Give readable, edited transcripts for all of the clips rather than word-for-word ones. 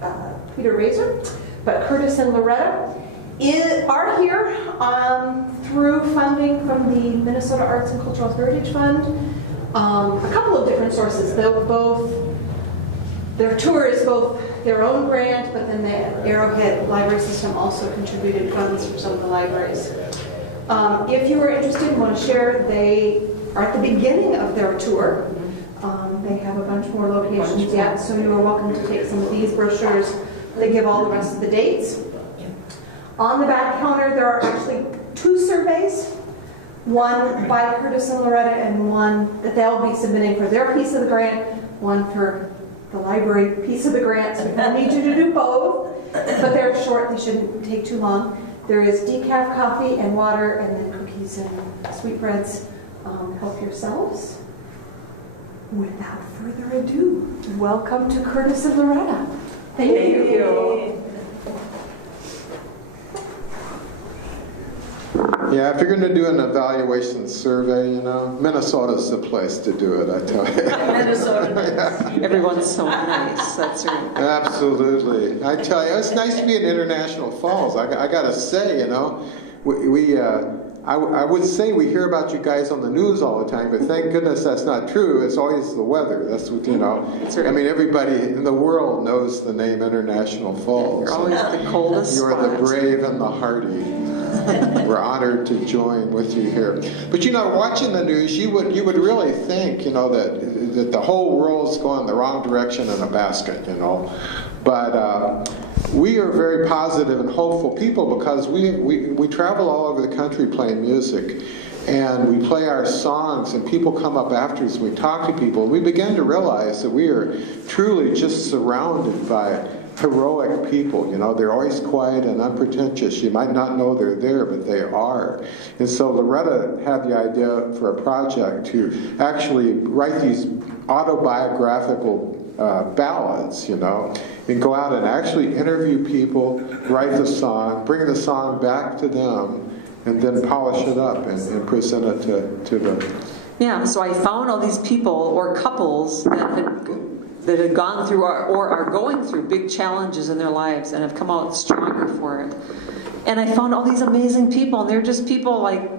by Peter Razor, but Curtis and Loretta are here through funding from the Minnesota Arts and Cultural Heritage Fund. A couple of different sources. Their tour is both their own grant, but then the Arrowhead Library System also contributed funds for some of the libraries. If you are interested and want to share, they are at the beginning of their tour. They have a bunch more locations yet, so you are welcome to take some of these brochures. They give all the rest of the dates. On the back counter, there are actually 2 surveys, one by Curtis and Loretta and one that they'll be submitting for their piece of the grant, one for the library piece of the grant, so we don't need you to do both, but they're short, they shouldn't take too long. There is decaf coffee and water, and then cookies and sweetbreads. Help yourselves. Without further ado, welcome to Curtis and Loretta. Thank you. Yeah, if you're going to do an evaluation survey, Minnesota's the place to do it, I tell you. Minnesota. Yeah. Everyone's so nice. That's right. Absolutely. I tell you, it's nice to be in International Falls. I got to say, I would say we hear about you guys on the news all the time, but thank goodness that's not true. It's always the weather. That's what, That's right. I mean, everybody in the world knows the name International Falls. You're always the coldest You're spot. the brave and the hardy. We're honored to join with you here. But watching the news, you would really think, that the whole world's going the wrong direction in a basket, But we are very positive and hopeful people because we travel all over the country playing music. And we play our songs, and people come up after us, we talk to people, and we begin to realize that we are truly just surrounded by heroic people. They're always quiet and unpretentious. You might not know they're there, but they are. And so Loretta had the idea for a project to actually write these autobiographical ballads, and go out and actually interview people, write the song, bring the song back to them, and then polish it up and present it to them. Yeah, so I found all these people or couples that had gone through or are going through big challenges in their lives and have come out stronger for it. And I found all these amazing people, and they're just people like,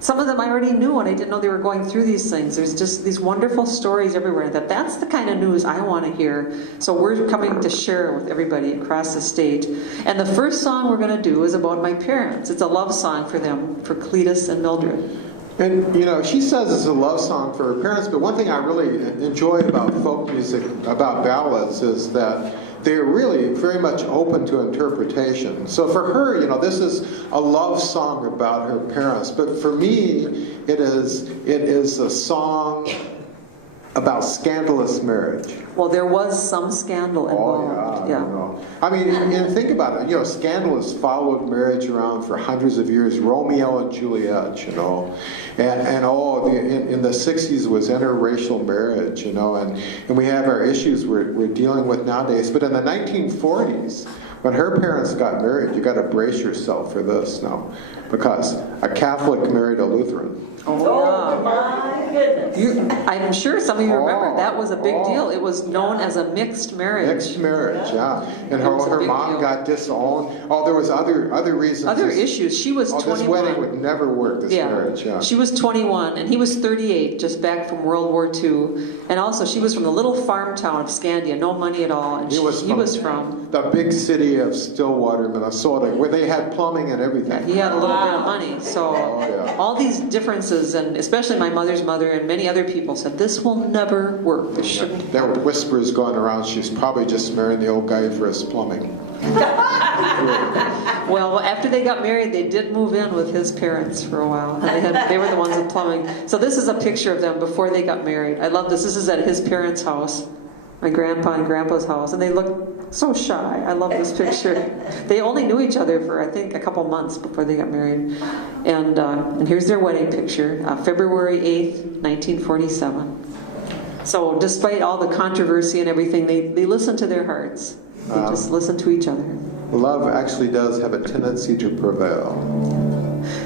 some of them I already knew and I didn't know they were going through these things. There's just these wonderful stories everywhere. That's the kind of news I want to hear. So we're coming to share with everybody across the state. And the first song we're going to do is about my parents. It's a love song for them, for Cletus and Mildred. And, she says it's a love song for her parents, but one thing I really enjoy about folk music, about ballads, is that they're really very much open to interpretation. So for her, this is a love song about her parents, but for me, it is a song about scandalous marriage. Well, there was some scandal involved. Oh, yeah. I mean, and think about it. Scandal has followed marriage around for hundreds of years. Romeo and Juliet, in the 60s was interracial marriage, and we have our issues we're dealing with nowadays. But in the 1940s, when her parents got married, you got to brace yourself for this now, because a Catholic married a Lutheran. Oh, my goodness. I'm sure some of you remember that was a big deal. It was known as a mixed marriage. Mixed marriage, yeah. And her mom got disowned. Oh, there was other reasons. Other issues. She was 21. This wedding would never work, this marriage, yeah. She was 21, and he was 38, just back from World War II. And also, she was from the little farm town of Scandia, no money at all. And he was from the big city of Stillwater, Minnesota, where they had plumbing and everything. Yeah, he had a little bit of money. So all these differences, and especially my mother's mother and many other people said, this will never work. This shouldn't. There were whispers going around, she's probably just marrying the old guy for his plumbing. Well, after they got married, they did move in with his parents for a while. And they were the ones with plumbing. So this is a picture of them before they got married. I love this. This is at his parents' house, my grandpa and grandpa's house. And they look so shy. I love this picture. They only knew each other for, I think, a couple months before they got married. And here's their wedding picture, February 8th, 1947. So despite all the controversy and everything, they listen to their hearts. They just listen to each other. Love actually does have a tendency to prevail.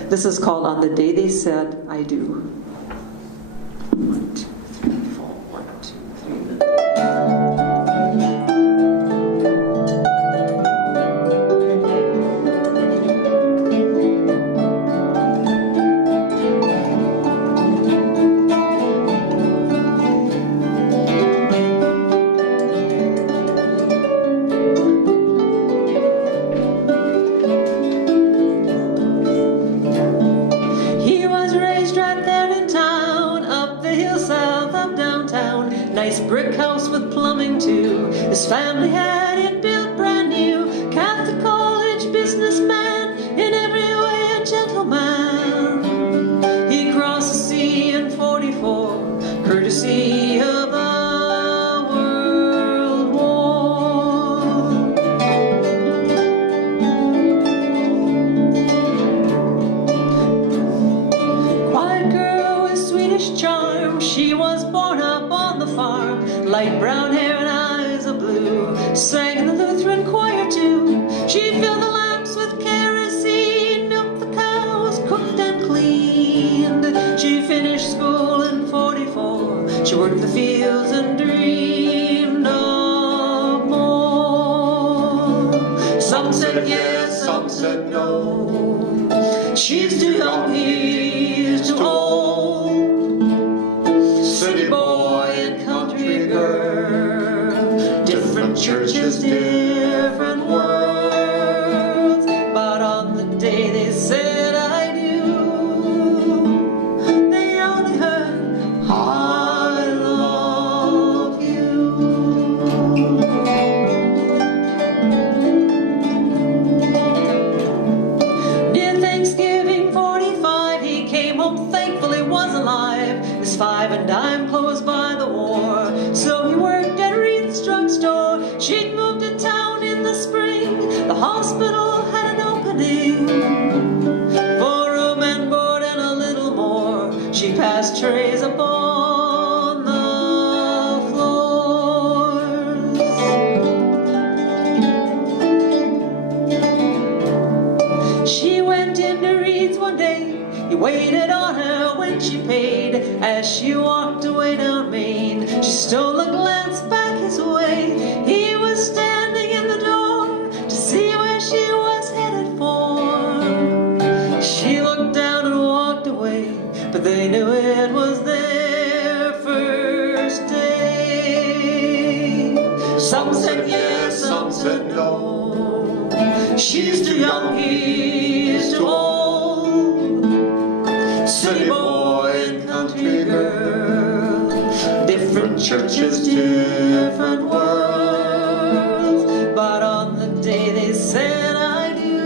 This is called On the Day They Said, I Do. 1, 2, 3, 4, 1, 2, 3. His family had it built brand new, Catholic college businessman, in every way a gentleman. He crossed the sea in 44, courtesy of the World War. Quiet girl with Swedish charm, she was born up on the farm, light brown hair and eyes of blue, sang in the Lutheran choir too. She filled the lamps with kerosene, milked the cows, cooked and cleaned. She finished school in 44, she worked the fields and dreamed of more. Some said yes, some said no, she's too young, he's too old. City boy and country girl, different churches, different worlds. But on the day they said I do, they only heard, I love you. Near Thanksgiving 45, he came home thankful he was alive. His 5 and dime closed by the war, so he worked at Reed's drugstore. She'd moved to town in the spring, the hospital had an opening for room and board and a little more. She passed trays upon the floors. She went into Reed's one day, he waited on her when she paid. As she walked away down Main, she stole a glance back his way. He was standing in the door to see where she was headed for. She looked down and walked away, but they knew it was their first day. Some said yes, some said no, she's too young, he's too old. City boy and country girl, different churches, different worlds. But on the day they said I do,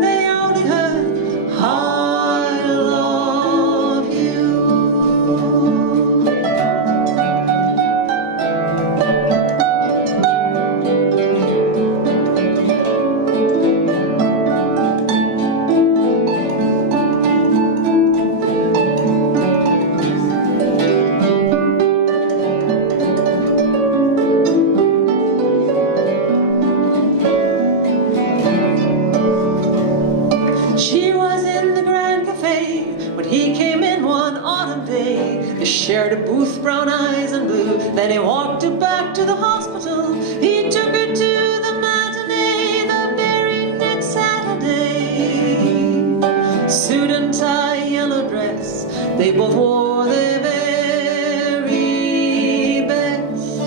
they only heard, I love you. She was in the Grand Cafe when he came in one autumn day. They shared a booth, brown eyes and blue. Then he walked her back to the hospital. He took her to the matinee the very next Saturday. Suit and tie, yellow dress, they both wore their very best.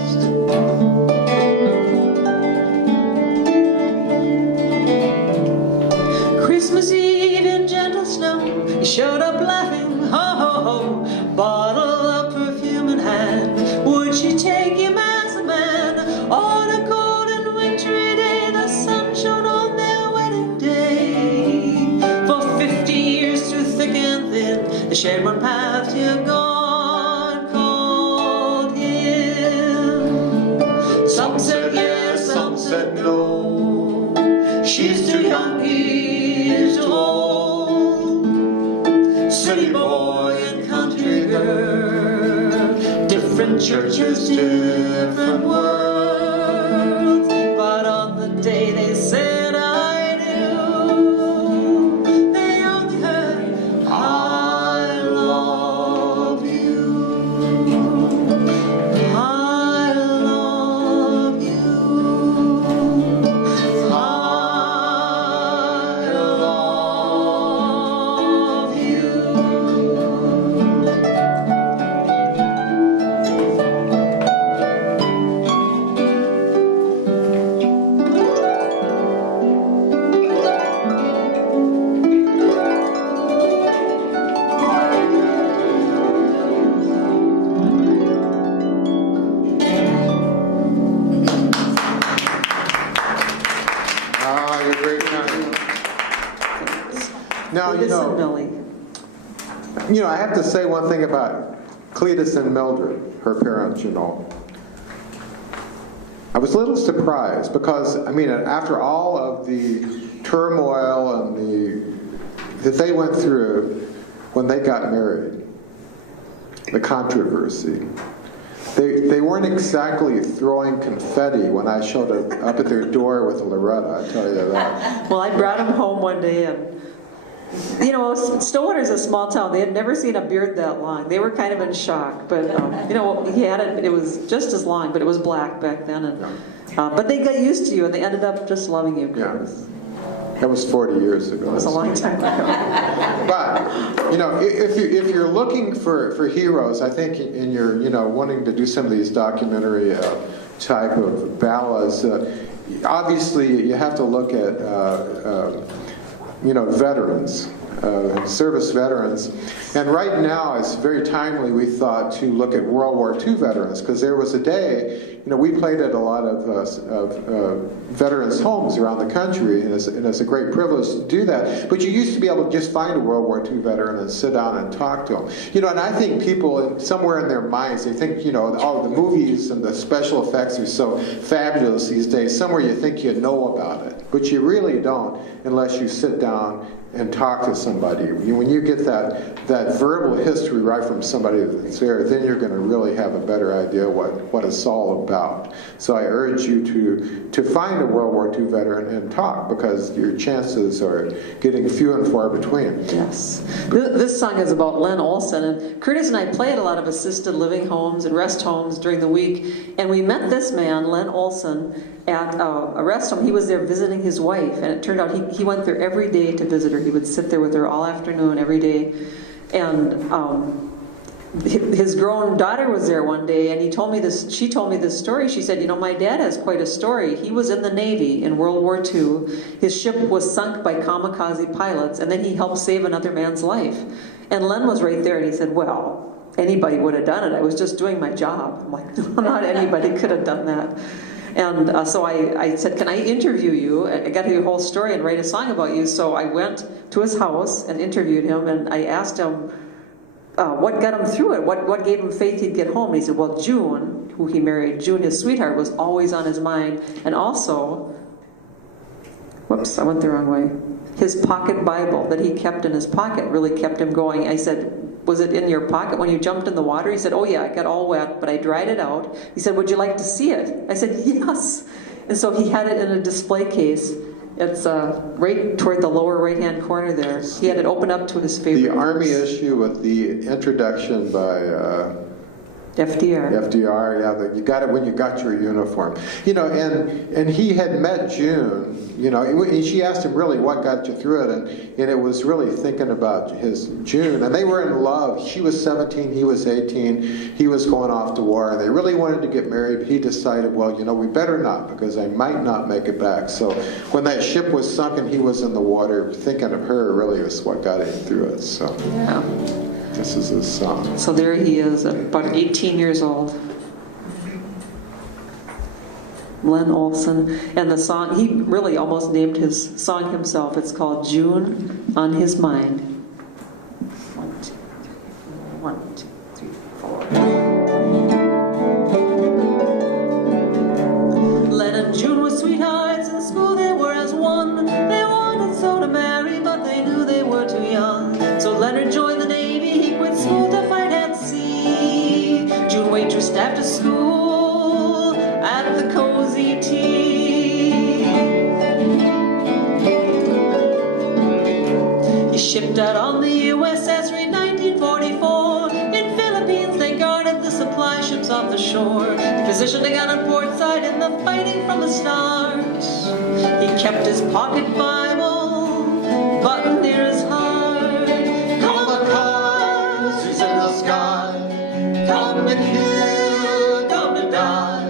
Christmas Eve in gentle snow, he showed up laughing, ho ho ho, bottle of perfume in hand. Would she take him as a man? On a cold and wintry day, the sun shone on their wedding day. For 50 years through thick and thin, they shared one path till God called him. Some said yes, some said no, she's too young, he's too old. City boy and country girl, different churches, different worlds. But on the day they said I do, they only heard, I love you. I love you. I love you. Now, Cletus and Millie. I have to say one thing about Cletus and Mildred, her parents, I was a little surprised because, after all of the turmoil and that they went through when they got married, the controversy, they weren't exactly throwing confetti when I showed up at their door with a Loretta, I tell you that. Well, I brought him home one day, and Stillwater's a small town. They had never seen a beard that long. They were kind of in shock, but he had it. It was just as long, but it was black back then. And but they got used to you, and they ended up just loving you. Yeah. That was 40 years ago. It was a long time ago. But, if you're looking for heroes, I think, and you're, wanting to do some of these documentary type of ballads, obviously you have to look at, veterans, service veterans. And right now, it's very timely, we thought, to look at World War II veterans, because there was a day, we played at a lot of veterans' homes around the country, and it's a great privilege to do that. But you used to be able to just find a World War II veteran and sit down and talk to them. And I think people, somewhere in their minds, they think, all the movies and the special effects are so fabulous these days. Somewhere you think you know about it, but you really don't unless you sit down and talk to somebody. When you get that verbal history right from somebody that's there, then you're going to really have a better idea what it's all about. So I urge you to find a World War II veteran and talk, because your chances are getting few and far between. Yes. This song is about Len Olson, and Curtis and I play at a lot of assisted living homes and rest homes during the week, and we met this man, Len Olson, at a rest home. He was there visiting his wife, and it turned out he went there every day to visit her. He would sit there with her all afternoon, every day. And his grown daughter was there one day, and she told me this story. She said, my dad has quite a story. He was in the Navy in World War II. His ship was sunk by kamikaze pilots, and then he helped save another man's life. And Len was right there, and he said, well, anybody would have done it. I was just doing my job. I'm like, no, not anybody could have done that. And so I said, can I interview you? I got your whole story and write a song about you. So I went to his house and interviewed him, and I asked him what got him through it, what gave him faith he'd get home. And he said, well, June, who he married, June, his sweetheart, was always on his mind. And also, whoops, I went the wrong way. His pocket Bible that he kept in his pocket really kept him going. I said, was it in your pocket when you jumped in the water? He said, oh yeah, it got all wet, but I dried it out. He said, would you like to see it? I said, yes. And so he had it in a display case. It's right toward the lower right-hand corner there. He had it open up to his favorite. The Army issue with the introduction by FDR. FDR, yeah, you got it when you got your uniform. And he had met June, and she asked him really what got you through it, and it was really thinking about his June, and they were in love. She was 17, he was 18, he was going off to war, and they really wanted to get married, but he decided, well, we better not, because I might not make it back. So when that ship was sunk and he was in the water, thinking of her really is what got him through it. So yeah. This is his song. So there he is, about 18 years old. Len Olson. And the song, he really almost named his song himself. It's called June on His Mind. 1, 2, 3, 4. Len and June were sweethearts. In school they were as one. They wanted so to marry, but they knew they were too young. So Leonard joined the Navy. He quit school to fight at sea. June waitressed after school at the Cozy Tea. He shipped out on the USS Reed 1944. In Philippines they guarded the supply ships off the shore. He positioned a gun on port side in the fighting from the start. He kept his pocket Bible buttoned near his heart. Come to kill, come to die.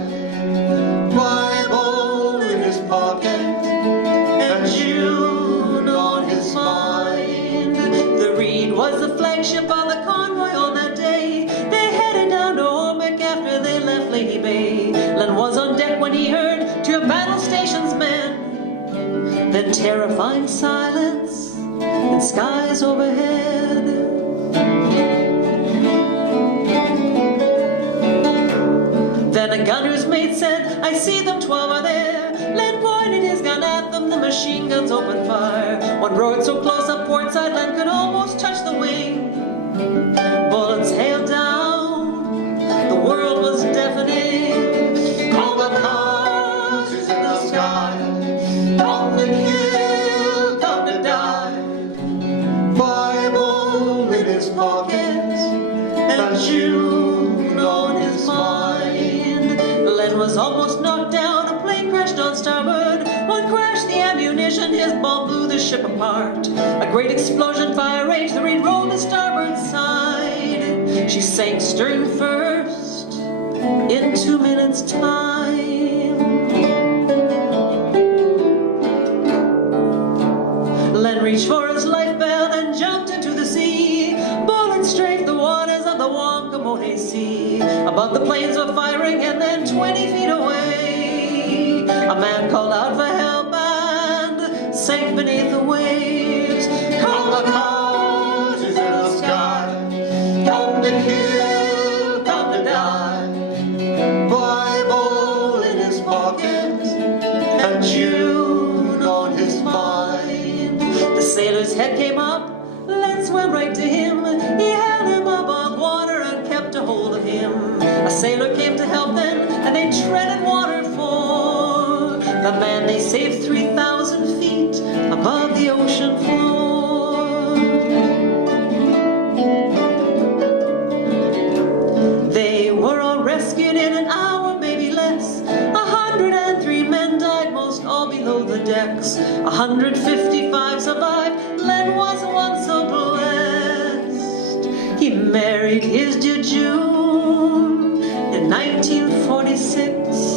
Bible in his pocket, and June on his mind. The Reed was the flagship of the convoy on that day. They headed down to Ormic after they left Lady Bay. Len was on deck when he heard two battle stations men. Then terrifying silence, and skies overhead. Then a gunner's mate said, I see them, 12 are there. Len pointed his gun at them, the machine guns opened fire. One rode so close up port side, Len could almost touch the wing. Bullets hailed down, the world was deafening. Kamikazes in the sky, come to kill, come to die. Bible in his pocket, and June on his mind. Len was almost knocked down, a plane crashed on starboard. One crashed the ammunition, his bomb blew the ship apart. A great explosion, fire raged, the Reed rolled to starboard side. She sank stern first, in 2 minutes' time. Len reached for his life belt and jumped into the sea. Bullets strafed the waters of the Wankamone Sea. Above the planes were firing, and then 20 feet away, a man called out for help and sank beneath the waves. Kamikazes in the sky, come to kill, come to die. Bible in his pocket, and June on his mind. The sailor's head came up, Len swam right to him. He held him above water and kept a hold of him. A sailor came to help them, and they treaded water for the man they saved 3,000 feet above the ocean floor. They were all rescued in an hour, maybe less. 103 men died, most all below the decks. 155 survived. Len was once so blessed. He married his dear June in 1946.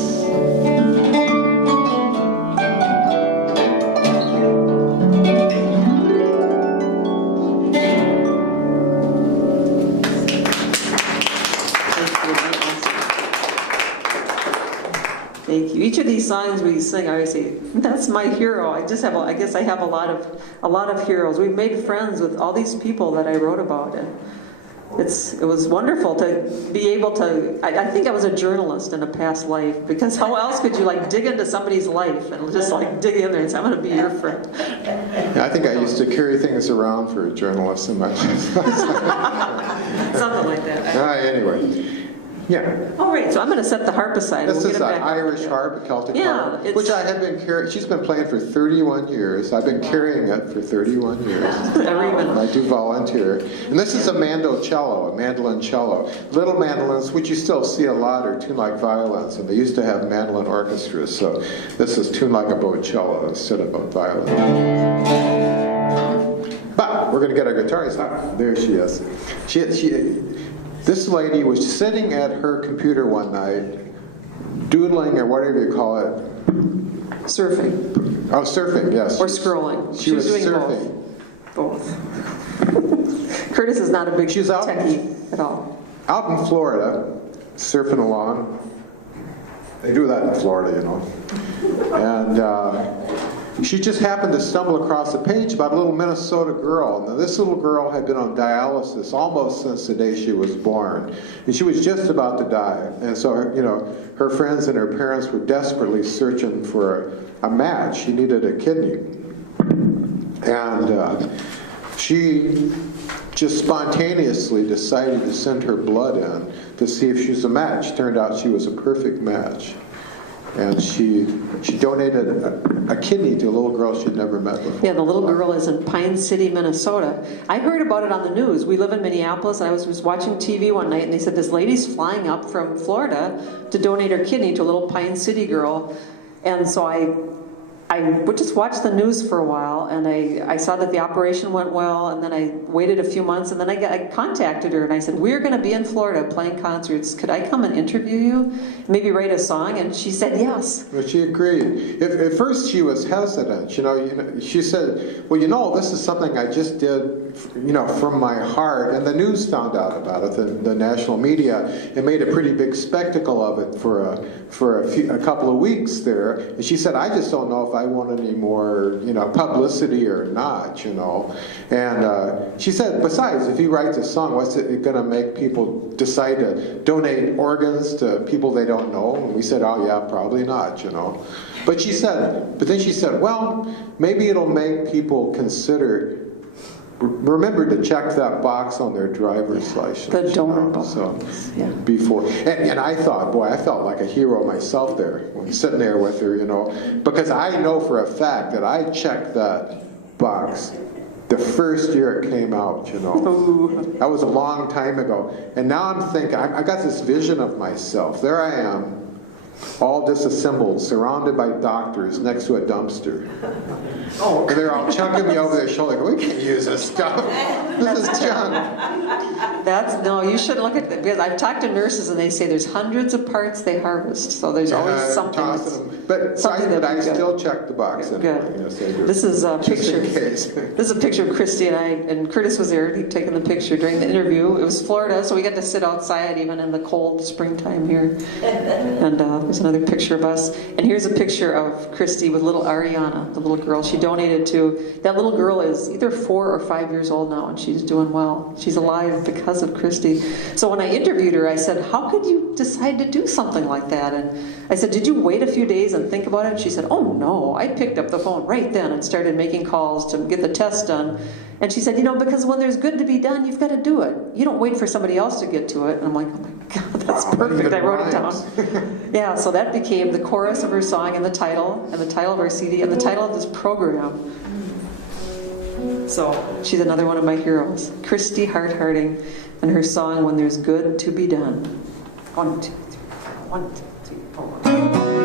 Thank you. Each of these songs we sing, I always say, that's my hero. I guess I have a lot of heroes. We've made friends with all these people that I wrote about, and it was wonderful to be able to. I think I was a journalist in a past life, because how else could you dig into somebody's life and just dig in there and say, I'm going to be your friend. Yeah, I think I used to carry things around for a journalist in my life. Something like that. Anyway. Yeah. All right, so I'm going to set the harp aside. This We'll is get it an back. Irish harp, a Celtic harp, it's- which I have been carrying. She's been playing for 31 years. I've been carrying it for 31 years. I do volunteer. And this is a mandocello, a mandolin cello. Little mandolins, which you still see a lot, are tuned like violins, and they used to have mandolin orchestras. So this is tuned like a bocello instead of a violin. But we're going to get our guitarist out. There she is. This lady was sitting at her computer one night, doodling or whatever you call it. Surfing. Oh, surfing, yes. Or scrolling. She was doing surfing. Both. Curtis is not a big She's out- techie at all. Out in Florida, surfing along. They do that in Florida, you know. And she just happened to stumble across a page about a little Minnesota girl. Now, this little girl had been on dialysis almost since the day she was born. And she was just about to die. And so, her friends and her parents were desperately searching for a match. She needed a kidney. And she just spontaneously decided to send her blood in to see if she was a match. Turned out she was a perfect match. And she donated a kidney to a little girl she'd never met before. Yeah, the little girl is in Pine City, Minnesota. I heard about it on the news. We live in Minneapolis, and I was watching TV one night, and they said this lady's flying up from Florida to donate her kidney to a little Pine City girl. And so I would just watch the news for a while, and I saw that the operation went well, and then I waited a few months, and then I contacted her, and I said, we're going to be in Florida playing concerts. Could I come and interview you? Maybe write a song? And she said yes. But she agreed. At first she was hesitant. She said, well, this is something I just did, from my heart. And the news found out about it, the national media, and made a pretty big spectacle of it for a couple of weeks there. And she said, I just don't know if I want any more, publicity or not, And she said, besides, if you write this song, what's it going to make people decide to donate organs to people they don't know? And we said, oh yeah, probably not, But then she said, well, maybe it'll make people consider, remember to check that box on their driver's license. The donor box. So Yeah. before, and I thought, boy, I felt like a hero myself there, when sitting there with her, because I know for a fact that I checked that box the first year it came out, Ooh. That was a long time ago. And now I'm thinking, I got this vision of myself. There I am, all disassembled, surrounded by doctors next to a dumpster. Oh, And they're all chucking me over their shoulder. We can't use this stuff. This is junk. no, you should look at it, because I've talked to nurses and they say there's hundreds of parts they harvest, so there's always something Tossing that's, them. But something I that'd be good. still check the box anyway. Good. Yes, I do. This is a Just in picture. case. This is a picture of Christy and I, and Curtis was there. He'd taken the picture during the interview. It was Florida, so we got to sit outside even in the cold springtime here. And there's another picture of us. And here's a picture of Christy with little Ariana, the little girl she donated to. That little girl is either 4 or 5 years old now, and she's doing well. She's alive because of Christy. So when I interviewed her, I said, how could you decide to do something like that? And I said, did you wait a few days and think about it? And she said, oh no, I picked up the phone right then and started making calls to get the test done. And she said, because when there's good to be done, you've got to do it. You don't wait for somebody else to get to it. And I'm like, oh my God, that's perfect. I wrote it down. Yeah, so that became the chorus of her song and the title of our CD, and the title of this program. So she's another one of my heroes, Christy Hart-Harding, and her song, When There's Good to Be Done. 1, 2, 3, 4. 1, 2, 3, 4.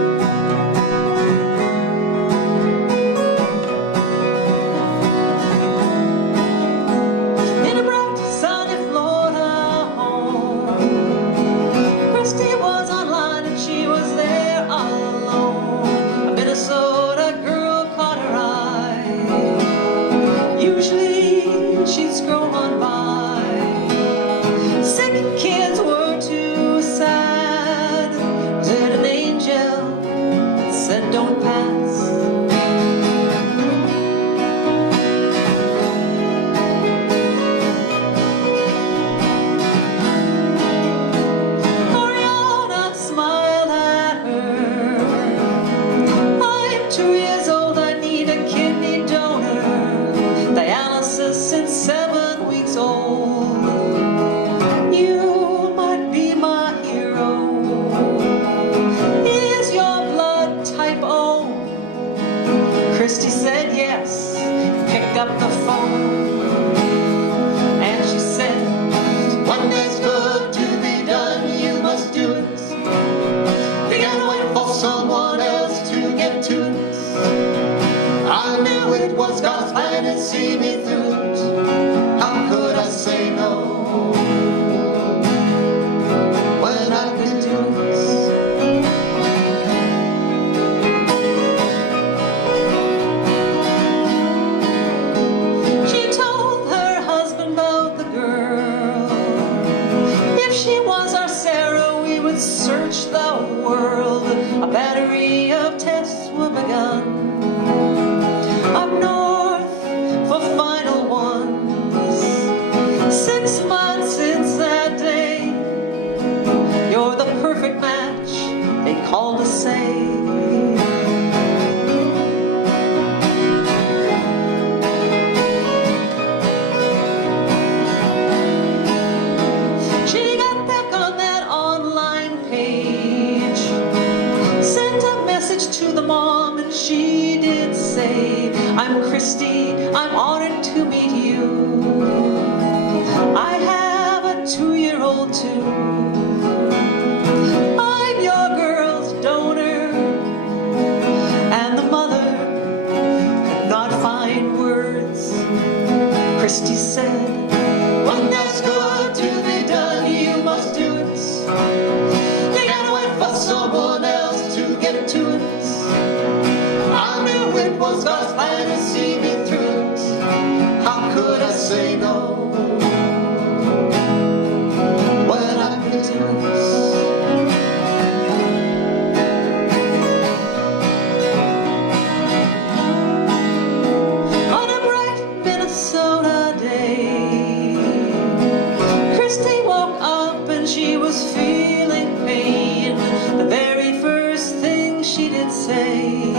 and say,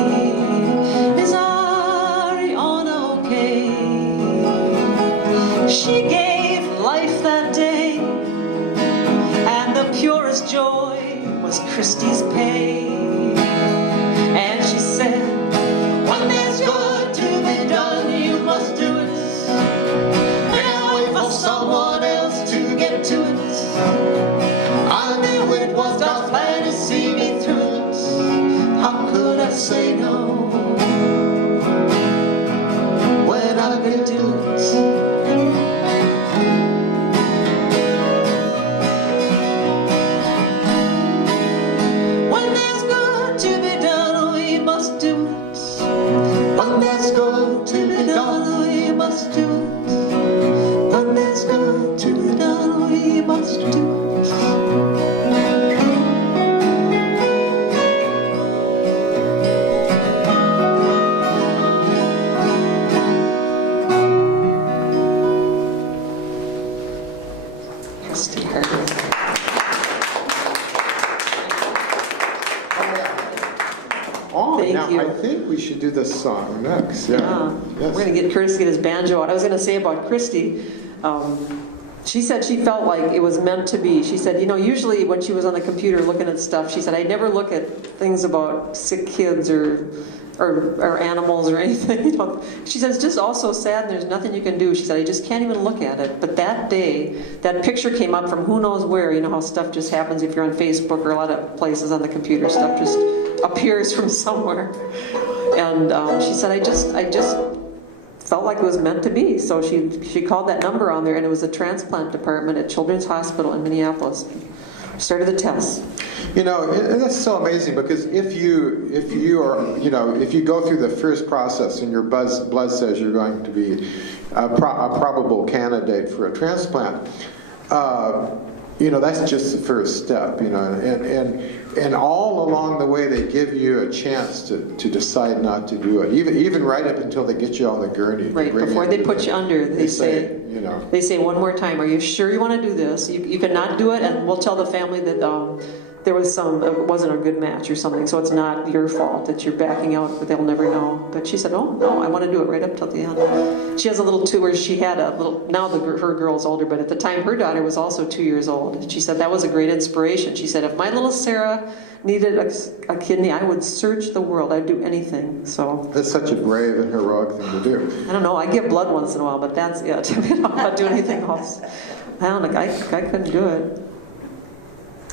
is Ariana okay? She gave life that day, and the purest joy was Christy's pay. And she said, when there's good to be done, you must do it. And wait for someone else to get to it. I knew it was God's plan to see me through it. How could I say no when I could do it? When there's good to be done, we must do it. When there's good to be done, we must do it. When there's good to be done, we must do it. Oh, Thank now you. I think we should do this song next. Yeah, Yes. we're going to get Curtis to get his banjo out. I was going to say about Christy, she said she felt like it was meant to be. She said, you know, usually when she was on the computer looking at stuff, she said, I never look at things about sick kids or animals or anything. You know. She said, it's just all so sad and there's nothing you can do. She said, I just can't even look at it. But that day, that picture came up from who knows where. You know how stuff just happens if you're on Facebook or a lot of places on the computer. Stuff just appears from somewhere. And she said, I just felt like it was meant to be. So she called that number on there, and it was the transplant department at Children's Hospital in Minneapolis. Started the test. You know, and that's so amazing because if you are, you know, if you go through the first process and your blood says you're going to be a probable candidate for a transplant, you know, that's just the first step, you know, and all along the way they give you a chance to decide not to do it, even right up until they get you on the gurney. Right, before they put you under, they say, you know, they say one more time, are you sure you want to do this? You cannot do it, and we'll tell the family that there was it wasn't a good match or something, so it's not your fault that you're backing out, but they'll never know. But she said, oh, no, I want to do it right up till the end. She has a little tour. She had a little, now her girl's older, but at the time her daughter was also 2 years old. She said that was a great inspiration. She said, if my little Sarah needed a kidney, I would search the world. I'd do anything. So that's such a brave and heroic thing to do. I don't know. I give blood once in a while, but that's it. I don't know, do anything else. I don't know. I couldn't do it.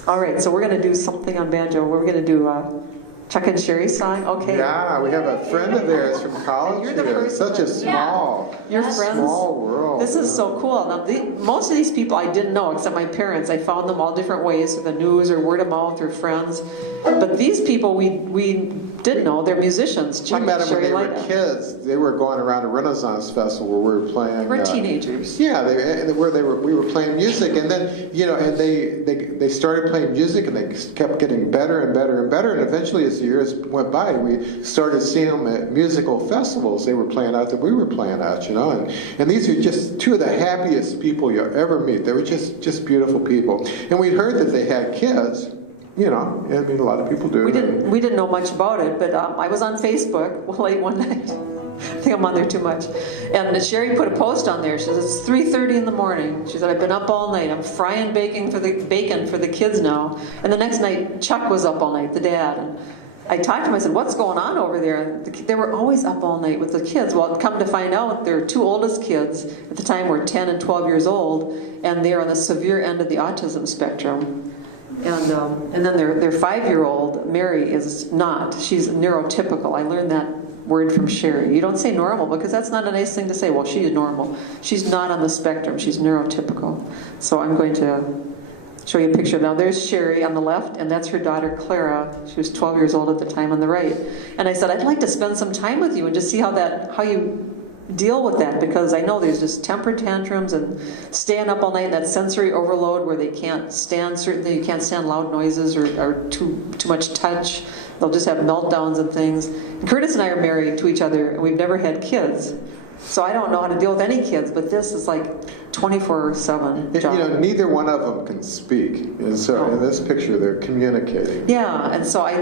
All right, so we're going to do something on banjo. We're going to do Chuck and Sherry's song. Okay. Yeah, we have a friend of theirs from college. You're the here. person Such a that- small, Your friends. small world. This is so cool. Now, most of these people I didn't know, except my parents. I found them all different ways, through the news or word of mouth or friends. But these people we did know. They're musicians. We Chuck met and them when Sherry they were Lyda. kids. They were going around a Renaissance festival where we were playing. They were teenagers. Yeah, we were playing music, and then and they started playing music, and they kept getting better and better and better, and eventually, as the years went by, we started seeing them at musical festivals. They were playing out that we were playing at, and these are just two of the happiest people you'll ever meet. They were just beautiful people, and we'd heard that they had kids. I mean, a lot of people do. We didn't know much about it, but I was on Facebook late one night. I think I'm on there too much. And Sherry put a post on there. She says, it's 3:30 in the morning. She said, I've been up all night. I'm frying bacon for the kids now. And the next night, Chuck was up all night, the dad. And I talked to him. I said, what's going on over there? And they were always up all night with the kids. Well, come to find out, their two oldest kids at the time were 10 and 12 years old, and they're on the severe end of the autism spectrum. And then their 5-year-old, Mary, is not. She's neurotypical. I learned that word from Sherry. You don't say normal because that's not a nice thing to say. Well, she's normal. She's not on the spectrum. She's neurotypical. So I'm going to show you a picture. Now there's Sherry on the left, and that's her daughter Clara. She was 12 years old at the time on the right. And I said, I'd like to spend some time with you and just see how you deal with that, because I know there's just temper tantrums and staying up all night, and that sensory overload where they can't stand certainly you can't stand loud noises or too much touch. They'll just have meltdowns and things. And Curtis and I are married to each other, and we've never had kids. So I don't know how to deal with any kids, but this is like 24/7 You job. know, neither one of them can speak. And so in this picture, they're communicating. Yeah, and so I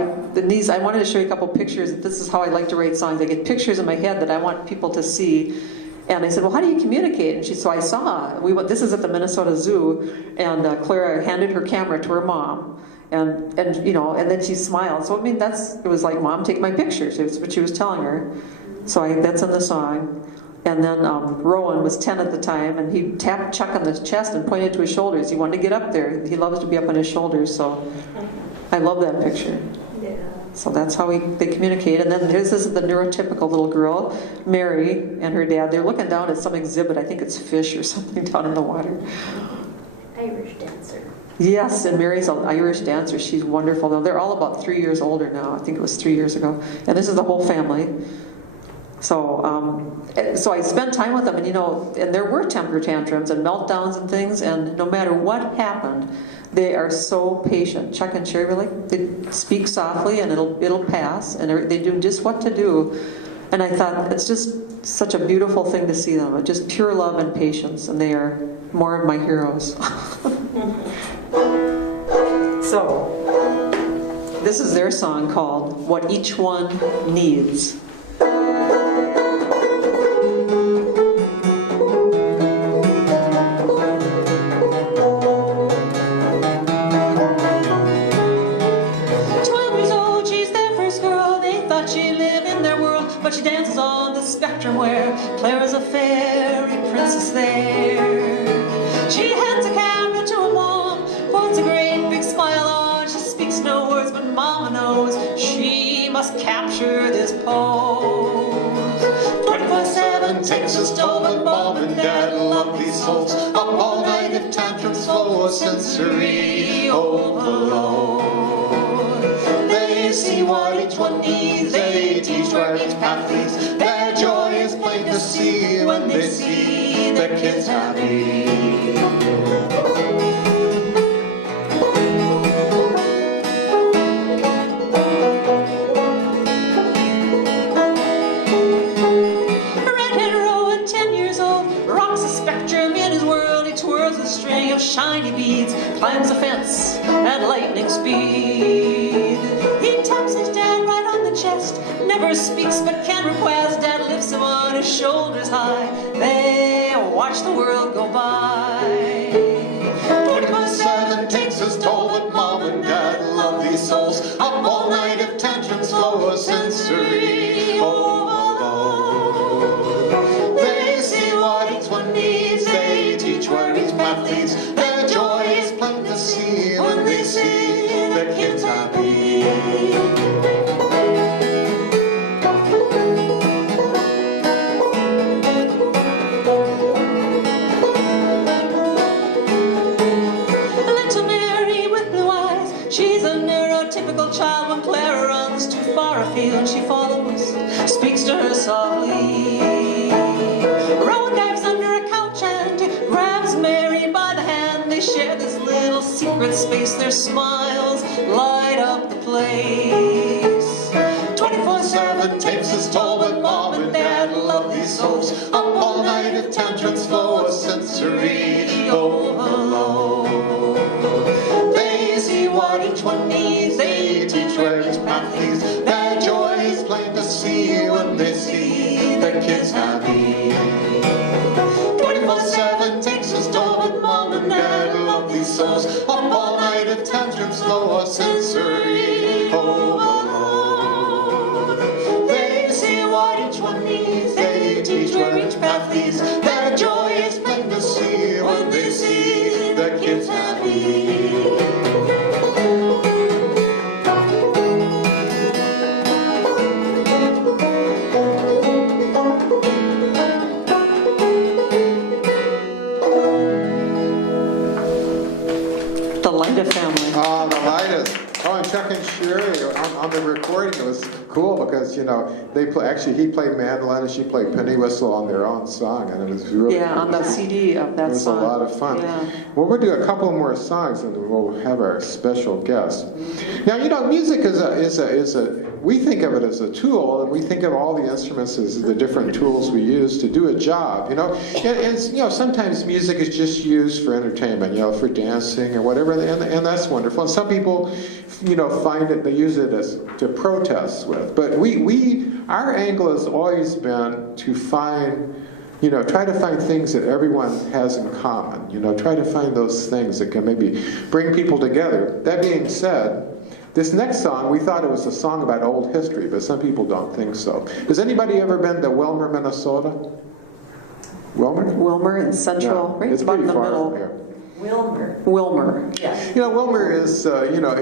wanted to show you a couple pictures. This is how I like to write songs. I get pictures in my head that I want people to see. And I said, well, how do you communicate? And so I saw, this is at the Minnesota Zoo, and Clara handed her camera to her mom. And then she smiled. So I mean, it was like, Mom, take my pictures. It's what she was telling her. So that's in the song. And then Rowan was 10 at the time, and he tapped Chuck on the chest and pointed to his shoulders. He wanted to get up there. He loves to be up on his shoulders, so I love that picture. Yeah. So that's how they communicate. And then this is the neurotypical little girl, Mary, and her dad. They're looking down at some exhibit. I think it's fish or something down in the water. Irish dancer. Yes, and Mary's an Irish dancer. She's wonderful. They're all about 3 years older now. I think it was 3 years ago. And this is the whole family. So I spent time with them, and and there were temper tantrums and meltdowns and things, and no matter what happened, they are so patient. Chuck and Sherry, really, they speak softly, and it'll pass, and they do just what to do. And I thought, it's just such a beautiful thing to see them. Just pure love and patience, and they are more of my heroes. So, this is their song called What Each One Needs. 12 years old, she's their first girl. They thought she'd live in their world, but she dances on the spectrum where Clara's a fairy princess there. She hands a camera to her mom, puts a great big smile on. She speaks no words, but Mama knows she must capture this pose. 24/7 takes a toll, but Mom and Dad love these souls. Up all night if tantrums flow, a sensory overload. They see what each one needs, they teach where each path leads. Their joy is plain to see when they see their kids happy. Shiny beads, climbs a fence at lightning speed. He taps his dad right on the chest, never speaks but can request. Dad lifts him on his shoulders high, they watch the world go by. 24/7 takes its toll, but Mom and Dad love these souls. Up all night if tantrums flow, a sensory overload. They see what each one needs, they teach where each path leads. Their joy is plain to see when they see their kids happy. Little Mary with blue eyes, she's a neurotypical child. When Clara runs too far afield, she follows, speaks to her softly. Rowan dives under a couch and grabs Mary by the hand. They share this little secret space. Their smiles light up the place. 24/7 takes its toll, but Mom and Dad love these souls. Up all night if tantrums flow, a sensory overload. They see what each one needs, they teach where each path leads. Their joy is plain to see when they see their kids happy. 24/7 takes its toll, but Mom and Dad love these souls. Up all night if tantrums flow, a sensory overload. They see what each one needs, they teach where each path leads. Their joy is plain to see when they see their kids happy. The Lida family. Oh, the Lidas. Oh, and Chuck and Sherry on the recording, it was cool because, they actually he played mandolin and she played penny whistle on their own song, and it was really On the CD of that It was song. a lot of fun. Yeah. Well, we'll do a couple more songs and we'll have our special guest. Now, music is a we think of it as a tool, and we think of all the instruments as the different tools we use to do a job, you know. And you know, sometimes music is just used for entertainment, you know, for dancing or whatever, and that's wonderful. And some people, you know, find it, they use it as to protest with. But our angle has always been to find, you know, try to find things that everyone has in common. You know, try to find those things that can maybe bring people together. That being said, this next song, we thought it was a song about old history, but some people don't think so. Has anybody ever been to Wilmer, Minnesota? Wilmer in Central, Yeah, right? it's About pretty in the far middle. from here. Wilmer. Yes. You know, Wilmer is, you know,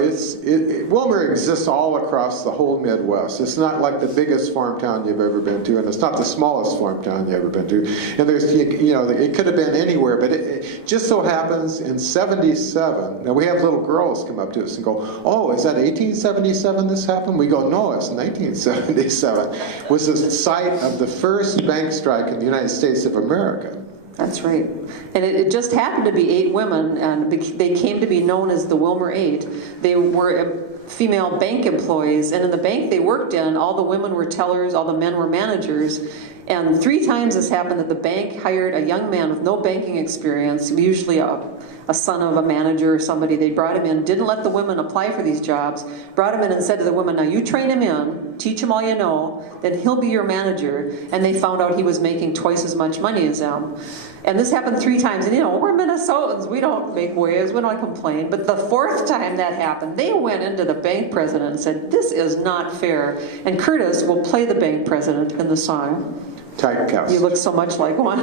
Wilmer exists all across the whole Midwest. It's not like the biggest farm town you've ever been to, and it's not the smallest farm town you've ever been to. And there's, you know, it could have been anywhere, but it just so happens in '77, now we have little girls come up to us and go, oh, is that 1877 this happened? We go, no, it's 1977. It was the site of the first bank strike in the United States of America. That's right. And it just happened to be 8 women, and they came to be known as the Wilmer 8. They were female bank employees, and in the bank they worked in, all the women were tellers, all the men were managers. And 3 times this happened that the bank hired a young man with no banking experience, usually a son of a manager or somebody. They brought him in, didn't let the women apply for these jobs, brought him in and said to the women, now you train him in, teach him all you know, then he'll be your manager. And they found out he was making twice as much money as them. And this happened 3 times. And you know, we're Minnesotans, we don't make waves, we don't complain. But the 4th time that happened, they went into the bank president and said, this is not fair. And Curtis will play the bank president in the song. Typecast. You look so much like one.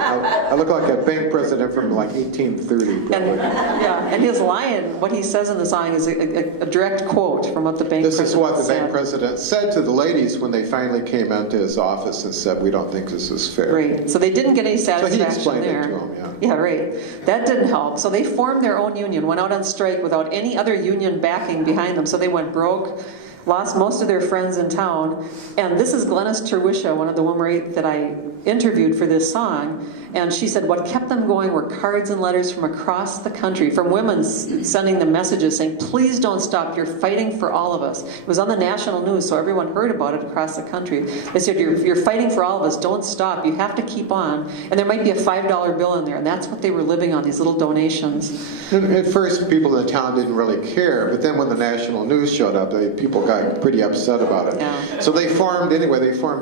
I look like a bank president from like 1830. And his line, what he says in the song, is a direct quote from what the bank This president is what the said. bank president said to the ladies when they finally came into his office and said, we don't think this is fair. Right. So they didn't get any So he satisfaction explained there. it to them, Yeah, right. That didn't help. So they formed their own union, went out on strike without any other union backing behind them. So they went broke, lost most of their friends in town. And this is Glennis Terwisha, one of the Wilmer 8 that I interviewed for this song. And she said what kept them going were cards and letters from across the country, from women sending them messages saying, please don't stop, you're fighting for all of us. It was on the national news, so everyone heard about it across the country. They said, you're fighting for all of us, don't stop, you have to keep on. And there might be a $5 bill in there, and that's what they were living on, these little donations. At first, people in the town didn't really care, but then when the national news showed up, people got pretty upset about it. Yeah. So they formed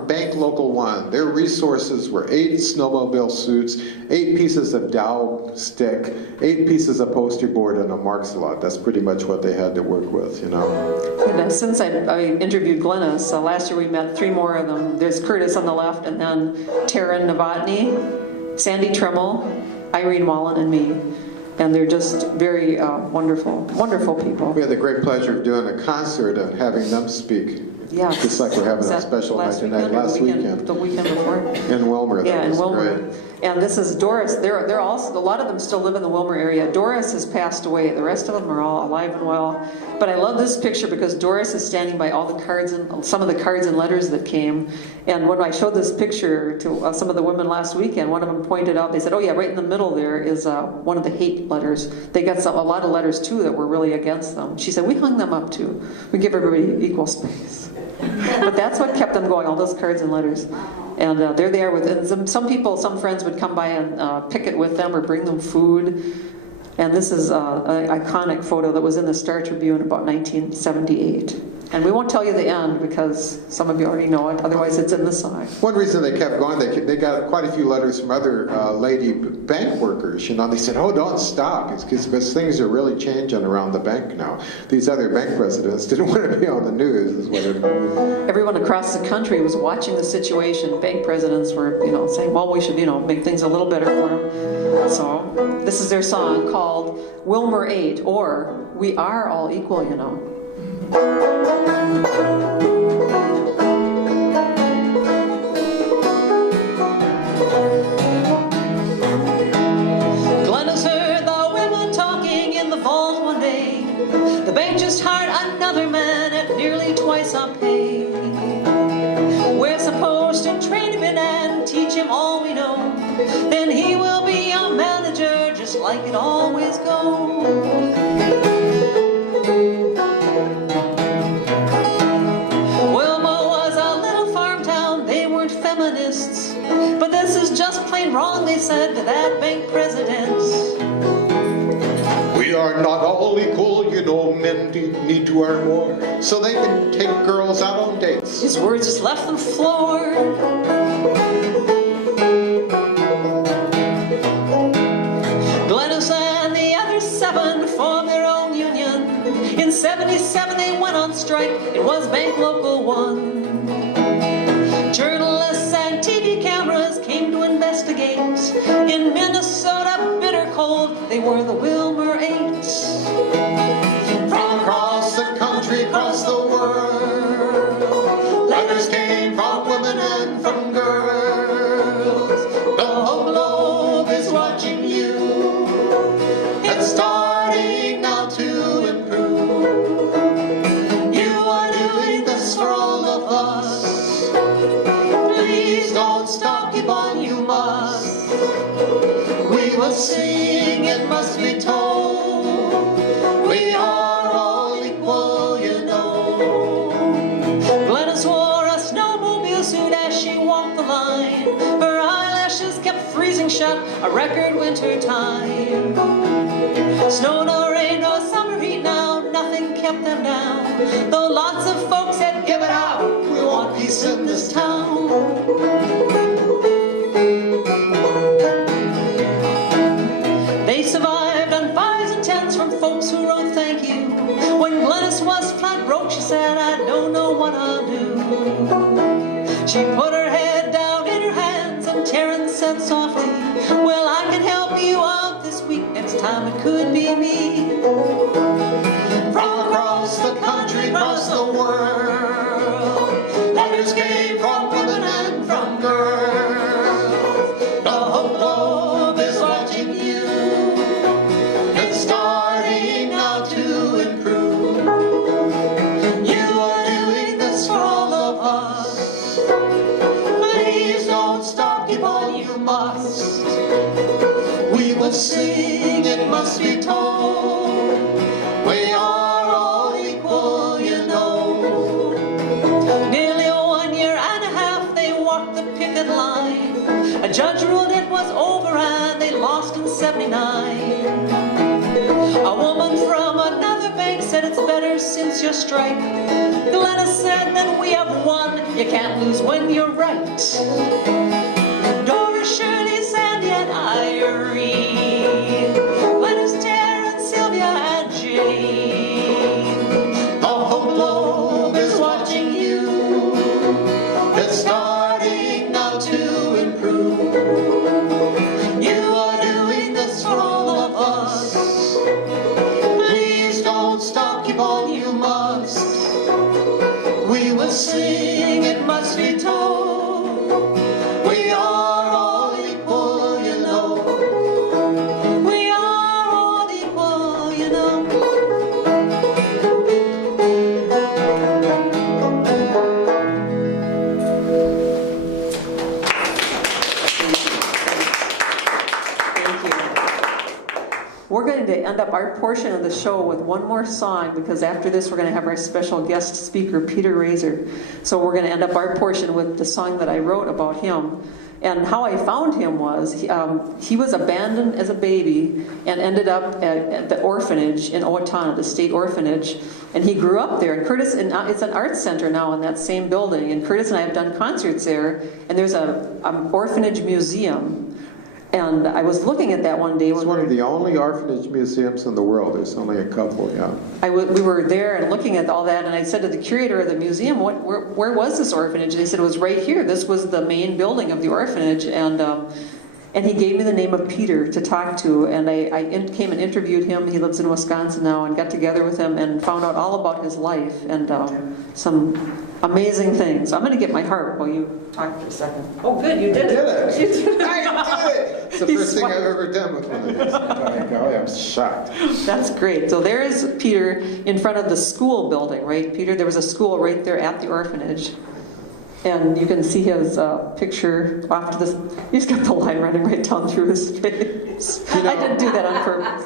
Bank Local 1. Their resources were 8 snowmobile suits, 8 pieces of dowel stick, 8 pieces of poster board, and a Marks lot. That's pretty much what they had to work with, you know. And since I interviewed Glennis, last year we met 3 more of them. There's Curtis on the left, and then Taryn Novotny, Sandy Trimmel, Irene Wallen, and me. And they're just very wonderful, wonderful people. We had the great pleasure of doing a concert and having them speak. Yeah. Just like we're having a special night tonight, last weekend. The weekend before. In Wilmer. Yeah, That in was Wilmer. great. And this is Doris. They're also, a lot of them still live in the Wilmer area. Doris has passed away. The rest of them are all alive and well. But I love this picture because Doris is standing by all the cards and some of the cards and letters that came. And when I showed this picture to some of the women last weekend, one of them pointed out, they said, oh yeah, right in the middle there is one of the hate letters. They got a lot of letters too that were really against them. She said, we hung them up too. We give everybody equal space. But that's what kept them going, all those cards and letters. And there they are with and some people, some friends would come by and pick it with them or bring them food. And this is an iconic photo that was in the Star Tribune about 1978. And we won't tell you the end because some of you already know it, otherwise it's in the song. One reason they kept going, they got quite a few letters from other lady bank workers. You know, they said, "Oh, don't stop," because things are really changing around the bank now. These other bank presidents didn't want to be on the news, is what it was. Everyone across the country was watching the situation. Bank presidents were, saying, "Well, we should, make things a little better for them." So this is their song called "Wilmer 8," or "We Are All Equal," Glennis heard the women talking in the vault one day. The bank just hired another man at nearly twice our pay. We're supposed to train him in and teach him all we know. Then he will be our manager just like it always goes. plain wrong, they said to that bank president. We are not all equal, you know, men need to earn more, so they can take girls out on dates. His words just left them floored. Glennis and the other 7 formed their own union. In 77 they went on strike, it was Bank Local 1. Journalists and TV cameras came to investigate. In Minnesota, bitter cold, they were the Wilmer 8. From across the country, across the world, letters came from women and from girls. The whole globe is watching you. It's starting now to improve. You are doing this for all of us. Please don't stop, keep on, you must. We will sing, it must be told. We are all equal, you know. Glennis wore a snowmobile suit as she walked the line. Her eyelashes kept freezing shut, a record winter time. Snow, no rain, no summer heat now, nothing kept them down. Though lots of folks had given out, we want peace in this town. They survived on 5s and 10s from folks who wrote thank you. When Glennis was flat broke, she said, I don't know what I'll do. She put her head down in her hands and Terrence said softly, well, I can help you out this week, next time it could be me. From across the country, across the world, letters came from women and from girls. The whole globe is watching you. It's starting now to improve. You are doing this for all of us. Please don't stop, keep on, you must. We will sing, it must be told. We are all equal, you know. Nearly 1 year and a half they walked the picket line. A judge ruled it was over and they lost in 79. A woman from another bank said it's better since your strike. Glennis said then we have won, you can't lose when you're right. Dora, Shirley, Sandy and Irene, Glennis, Tara, Sylvia and Jane. The whole globe is watching you. It's starting now to improve. You are doing this for all of us. Please don't stop, keep on, you must. We will sing, it must be told. We are all equal, you know. We are all equal, you know. Thank you. We're going to end up our portion of the show with one more song because after this we're going to have our special guest speaker, Peter Razor. So we're going to end up our portion with the song that I wrote about him. And how I found him was, he was abandoned as a baby and ended up at the orphanage in Owatonna, the state orphanage. And he grew up there. And Curtis, and it's an arts center now in that same building. And Curtis and I have done concerts there. And there's an orphanage museum. And I was looking at that one day. It's one of the only orphanage museums in the world. There's only a couple, yeah. We were there and looking at all that, and I said to the curator of the museum, where was this orphanage? And he said it was right here. This was the main building of the orphanage, and he gave me the name of Peter to talk to, and I came and interviewed him. He lives in Wisconsin now, and got together with him and found out all about his life and some amazing things. I'm going to get my harp while you talk for a second. Oh, good, you did it. You did it. I did it. It's the first thing I've ever done with one of these. I'm shocked. That's great. So there is Peter in front of the school building, right, Peter? There was a school right there at the orphanage. And you can see his picture off to this. He's got the line running right down through his face. You know, I didn't do that on purpose.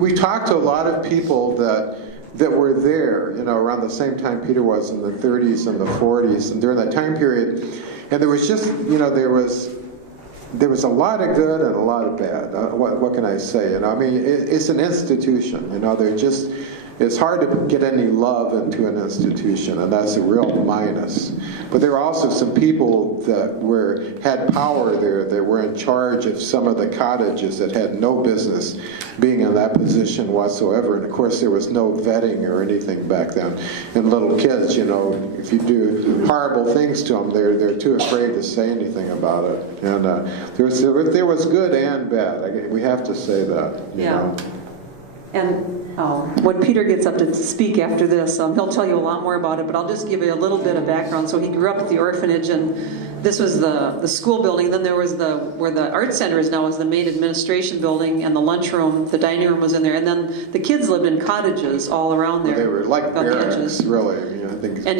We talked to a lot of people that that were there, around the same time Peter was in the 30s and the 40s, and during that time period. And there was just, there was a lot of good and a lot of bad. What can I say? I mean, it's an institution. It's hard to get any love into an institution, and that's a real minus. But there were also some people that had power there, that were in charge of some of the cottages that had no business being in that position whatsoever. And of course, there was no vetting or anything back then. And little kids, if you do horrible things to them, they're too afraid to say anything about it. And there was good and bad. We have to say that. You know. And when Peter gets up to speak after this, he'll tell you a lot more about it, but I'll just give you a little bit of background. So he grew up at the orphanage, and this was the school building. Then there was where the art center is now, is the main administration building, and the lunchroom, the dining room was in there. And then the kids lived in cottages all around there. They were like barracks, really. I think. And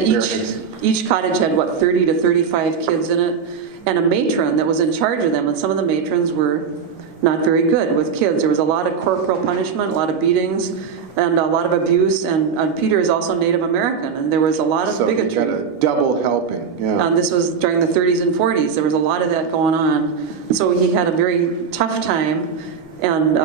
each cottage had, 30 to 35 kids in it, and a matron that was in charge of them. And some of the matrons were not very good with kids. There was a lot of corporal punishment, a lot of beatings, and a lot of abuse. And Peter is also Native American, and there was a lot of bigotry. So you got a double helping. Yeah. And this was during the 30s and 40s. There was a lot of that going on. So he had a very tough time. And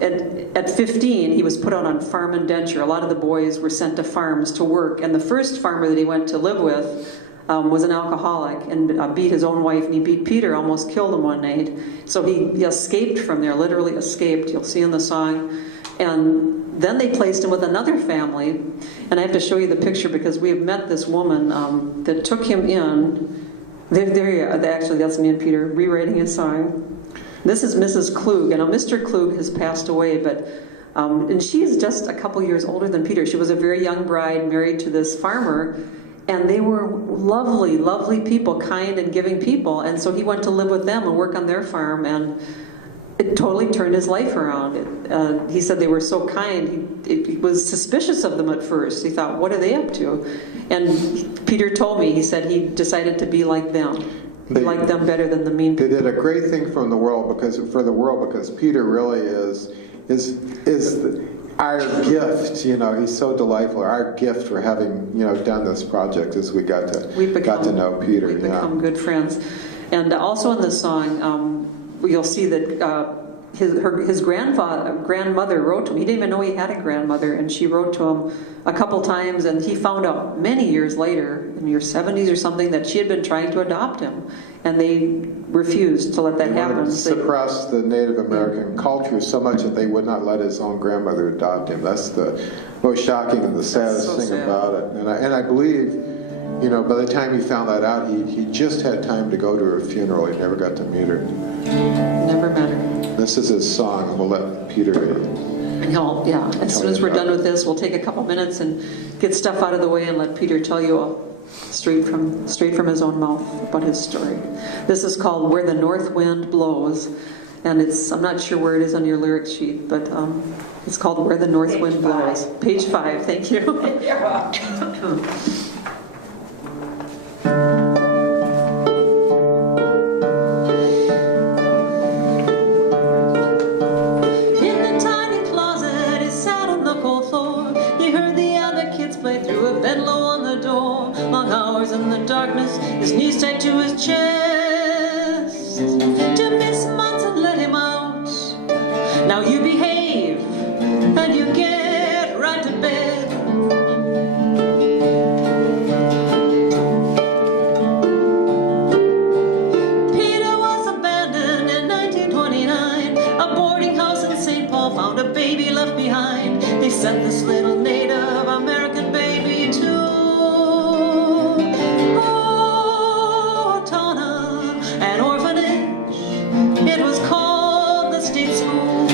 at 15, he was put out on farm indenture. A lot of the boys were sent to farms to work. And the first farmer that he went to live with was an alcoholic and beat his own wife, and he beat Peter, almost killed him one night. So he escaped from there, literally escaped. You'll see in the song. And then they placed him with another family. And I have to show you the picture because we have met this woman that took him in. Actually, that's me and Peter rewriting his song. This is Mrs. Klug. And Mr. Klug has passed away, but and she is just a couple years older than Peter. She was a very young bride married to this farmer. And they were lovely, lovely people, kind and giving people. And so he went to live with them and work on their farm, and it totally turned his life around. He said they were so kind. He was suspicious of them at first. He thought, what are they up to? And Peter told me, he said he decided to be like them. He liked them better than the mean people. They did a great thing for the world because Peter really is our gift. He's so delightful. Our gift for having done this project is we got to know Peter. We've become good friends. And also in this song, you'll see that his grandmother wrote to him. He didn't even know he had a grandmother, and she wrote to him a couple times, and he found out many years later, in your 70s or something, that she had been trying to adopt him, and they refused to let that happen. They suppressed the Native American culture so much that they would not let his own grandmother adopt him. That's the most shocking and the saddest thing about it. And I believe, by the time he found that out, he just had time to go to her funeral. He never got to meet her. Never met her. This is his song, and we'll let Peter And as soon as we're done with this, we'll take a couple minutes and get stuff out of the way and let Peter tell you straight from his own mouth about his story. This is called Where the North Wind Blows, and I'm not sure where it is on your lyric sheet, but it's called Where the North Wind Blows. Page 5, thank you. You're welcome. In the darkness, his knees tied to his chest. To miss months and let him out. Now you behave and you get right to bed. Peter was abandoned in 1929. A boarding house in St. Paul found a baby left behind. They sent this little Native American baby to an orphanage. It was called the State School.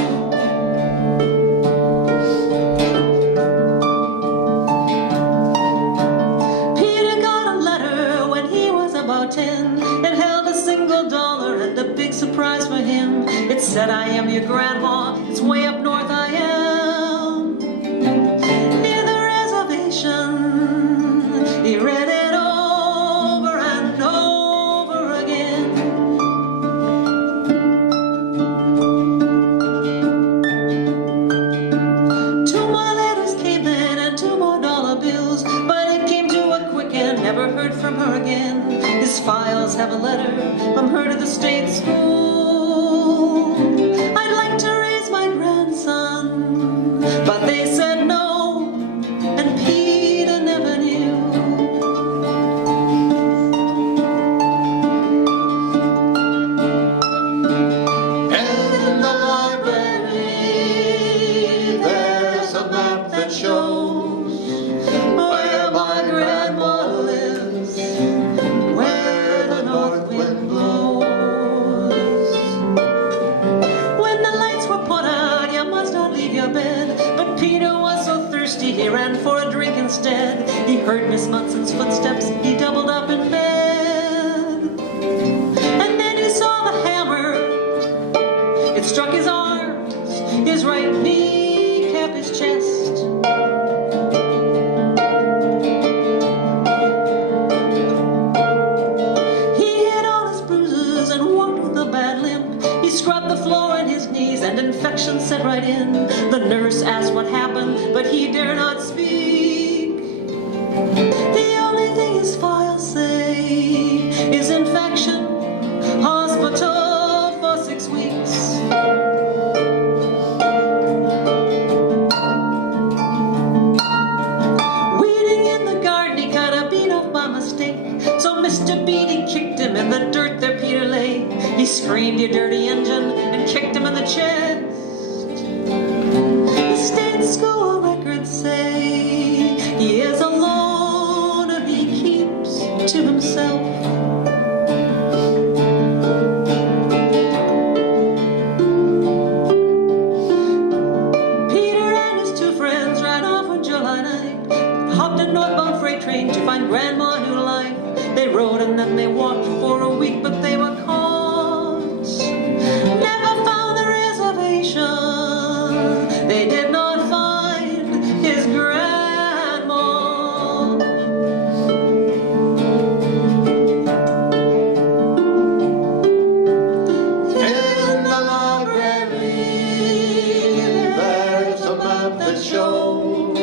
Peter got a letter when he was about 10. It held a single dollar and a big surprise for him. It said, I am your grandma, it's way up north I am. Near the reservation, he read it over and over again. Two more letters came in, and never heard from her again. His files have a letter from her to the state school. I'd like to raise my grandson, but they said no, and Peter never knew. In the library, there's a map that shows Where my grandma lives, where the north wind blows. When the lights were put out, you must not leave your bed. But Peter was so thirsty, he ran for a drink instead. He heard Miss Munson's footsteps, he doubled up in bed. And then he saw the hammer, it struck his arms, his right knee capped his chest. And infection set right in. The nurse asked what happened, but he dare not speak. The only thing his files say is infection, hospital for 6 weeks. Weeding in the garden, he cut a bean off by mistake. So Mr. Beatty kicked him in the dirt there Peter lay. He screamed, "You dirty engine," and kicked him in the chest. The state school records say he is a loner he keeps to himself. Peter and his 2 friends ran off on July night, hopped a northbound freight train to find Grandma New Life. They rode and then they walked for a week, but they were caught. Never found the reservation. They did not find his grandma. In the library, there's a map that shows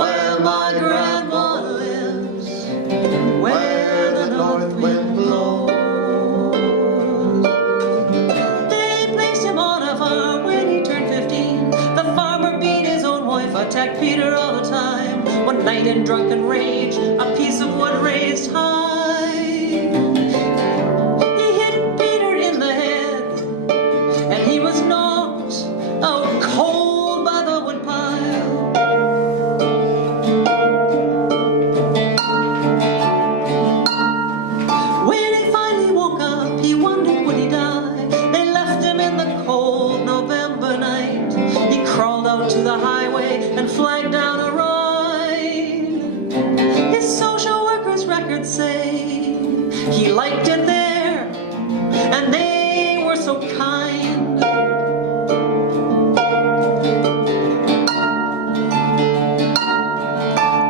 where my grandma lives, where the north wind blows. They placed him on a farm when he turned 15. The farmer beat his own wife, attacked Peter all the time. One night in drunken rage, a piece of wood raised high. He hit Peter in the head, and he was knocked out cold by the woodpile. When he finally woke up, he wondered would he die. They left him in the cold November night. He crawled out to the highway and flagged down a ride. His social worker's records say he liked it there, and they were so kind.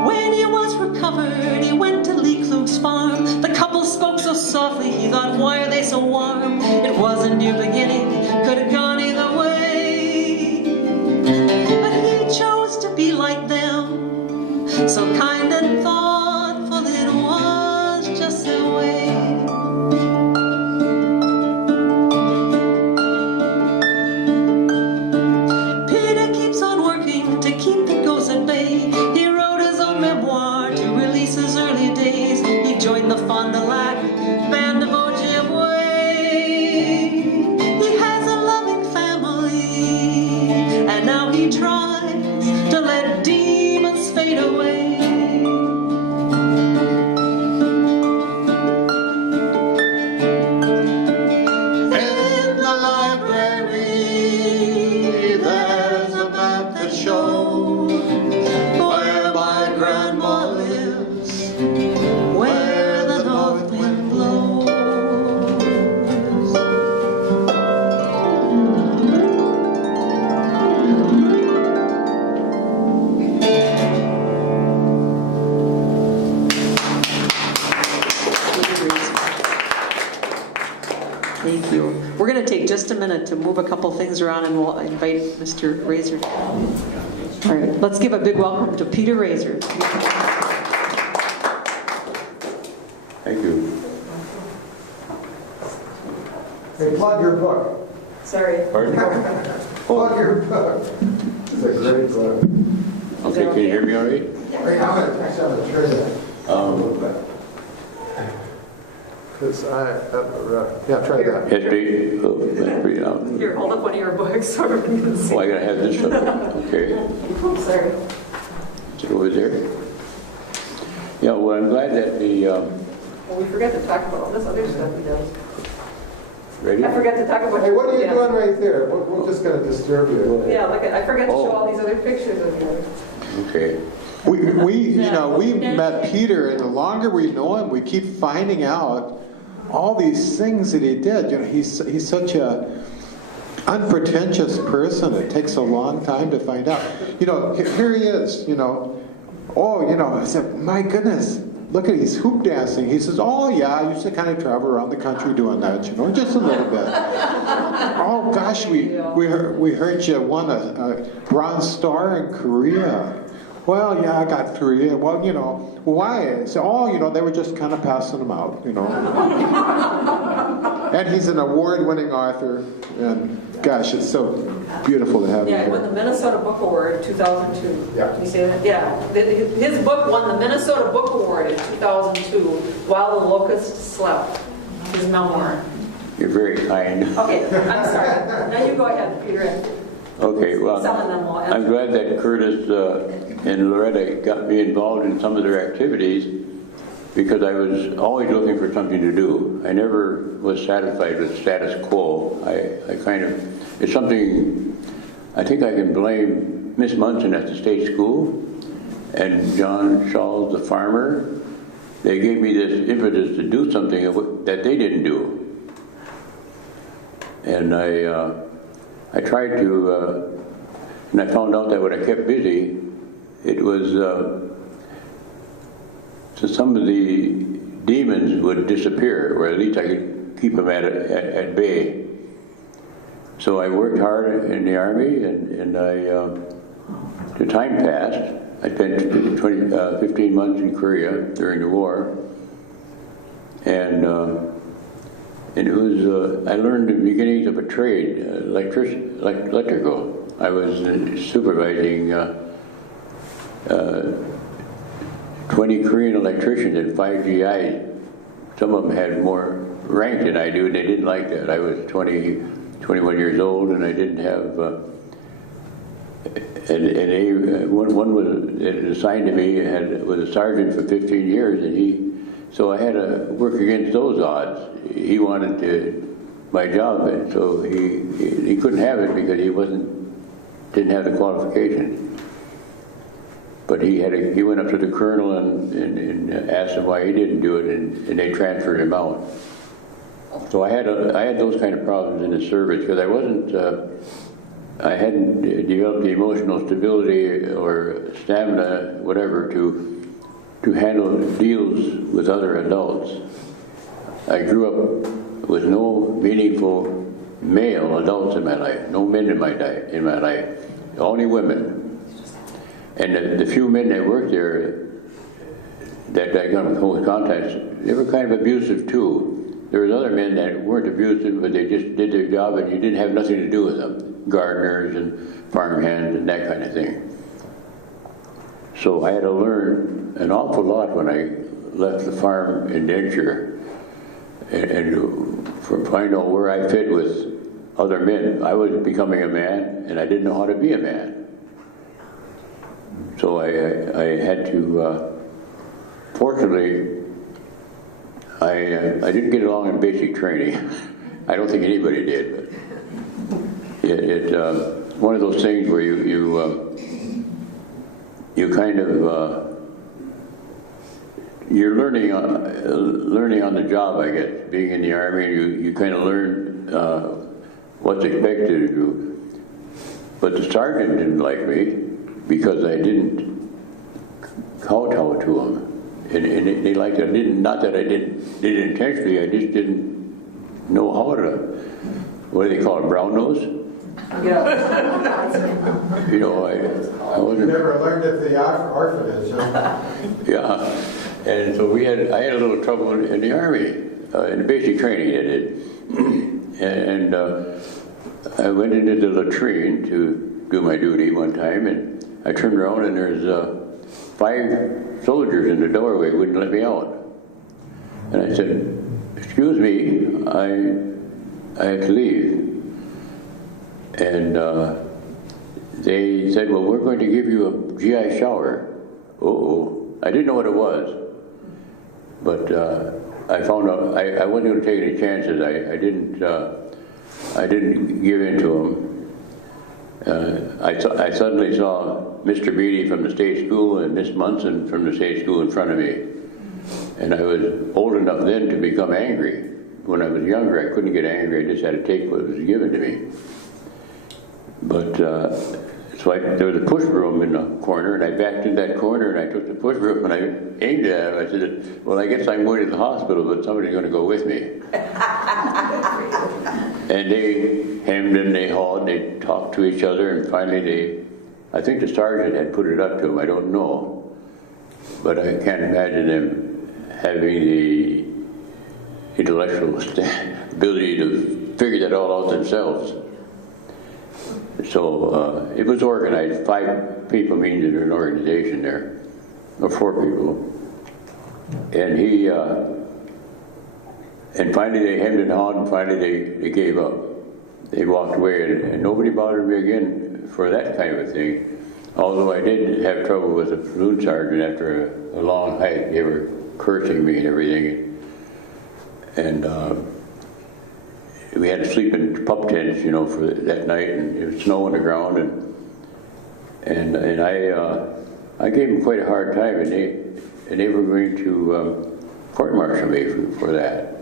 When he was recovered, he went to Lee Klug's farm. The couple spoke so softly, he thought, why are they so warm? It wasn't your beginning, could have gone either way. But he chose to be like them, so kind and thoughtful, it was just their way. Peter keeps on working to keep the ghosts at bay. He wrote his own memoir to release his early days. He joined the Fond du Lac band of Ojibwe. He has a loving family, and now he tries to let demons fade away. In the library, there's a map that shows where my grandma lives, Where the north wind blows. Thank you. We're going to take just a minute to move a couple things around, and we'll invite Mr. Razor. All right, let's give a big welcome to Peter Razor. Thank you. Hey, plug your book. Sorry. Pardon? Plug your book. It's a great book. Okay, can you hear me all right? Hey, I'm going to text on the trailer. Because yeah, try that. History, let's read it out. Here, hold up one of your books so everyone can see. Oh, I gotta have this up. Okay, Oops, sorry. is it over there? Yeah, well, I'm glad that the, Well, we forgot to talk about all this other stuff he does. ready? I forgot to talk about. Hey, what are you yeah. doing right there? We're just going to disturb you. Yeah, like I forgot to show Oh. all these other pictures of you. Okay. We met Peter, and the longer we know him, we keep finding out all these things that he did. You know, he's such a unpretentious person. It takes a long time to find out. You know, here he is. You know, oh, you know, I said, my goodness, look at he's hoop dancing. He says, oh yeah, I used to kind of travel around the country doing that. You know, just a little bit. Oh gosh, we heard you won a bronze star in Korea. Well, yeah, I got 3. Well, you know, why? So, oh, you know, they were just kind of passing them out, you know. And he's an award-winning author, and gosh, it's so beautiful to have him Yeah, he won here. the Minnesota Book Award 2002. Yeah. Can you say that? Yeah. His book won the Minnesota Book Award in 2002, While the Locusts Slept, his memoir. You're very kind. Okay, I'm sorry. Now you go ahead, Peter. Okay, well, Some of them will I'm glad that Curtis and Loretta got me involved in some of their activities because I was always looking for something to do. I never was satisfied with status quo. I kind of, it's something, I think I can blame Miss Munson at the state school and John Shawls, the farmer. They gave me this impetus to do something that they didn't do. And I tried to, and I found out that when I kept busy, it was, so some of the demons would disappear, or at least I could keep them at bay. So I worked hard in the Army, and the time passed. I spent 15 months in Korea during the war, and it was, I learned the beginnings of a trade, electrical. I was supervising 20 Korean electricians and 5 GIs. Some of them had more rank than I do, and they didn't like that. I was 21 years old, and I didn't have, one was assigned to me, was a sergeant for 15 years, and so I had to work against those odds. He wanted my job, and so he couldn't have it because he didn't have the qualification. But he went up to the colonel and asked him why he didn't do it, and they transferred him out. So I had those kind of problems in the service because I hadn't developed the emotional stability or stamina, whatever, to handle deals with other adults. I grew up with no meaningful male adults in my life, no men in my life, only women. And the few men that worked there that I got in close contact, they were kind of abusive too. There was other men that weren't abusive, but they just did their job and you didn't have nothing to do with them. Gardeners and farm hands and that kind of thing. So I had to learn an awful lot when I left the farm indenture and find out where I fit with other men. I was becoming a man and I didn't know how to be a man. So I had to, fortunately, I didn't get along in basic training. I don't think anybody did, but it's one of those things where you kind of, you're learning on the job, I guess. Being in the Army, you kind of learn what's expected of you. But the sergeant didn't like me because I didn't kowtow to him, and they liked it. Not that I did it intentionally. I just didn't know how to. What do they call it? Brown nose? Yeah. You know, I You wasn't. never learned at the orphanage, huh? Yeah, and so I had a little trouble in the Army, in the basic training I did. And I went into the latrine to do my duty one time, and I turned around and there's 5 soldiers in the doorway, wouldn't let me out. And I said, "Excuse me, I have to leave." And they said, "Well, we're going to give you a GI shower." Uh-oh. I didn't know what it was. But I found out I wasn't going to take any chances. I didn't give in to them. I suddenly saw Mr. Beatty from the state school and Miss Munson from the state school in front of me. And I was old enough then to become angry. When I was younger, I couldn't get angry. I just had to take what was given to me. But there was a push broom in the corner, and I backed in that corner, and I took the push broom, and I aimed at him. I said, "Well, I guess I'm going to the hospital, but somebody's going to go with me." And they hemmed and they hawed, they talked to each other, and finally I think the sergeant had put it up to him, I don't know. But I can't imagine them having the intellectual ability to figure that all out themselves. So it was organized. 5 people means in an organization there, or 4 people. And and finally they hemmed and hawed, and finally they gave up. They walked away, and nobody bothered me again for that kind of a thing. Although I did have trouble with the platoon sergeant after a long hike. They were cursing me and everything. And we had to sleep in pup tents, you know, for that night, and it was snow on the ground, and I gave them quite a hard time, and they were going to court-martial me for that.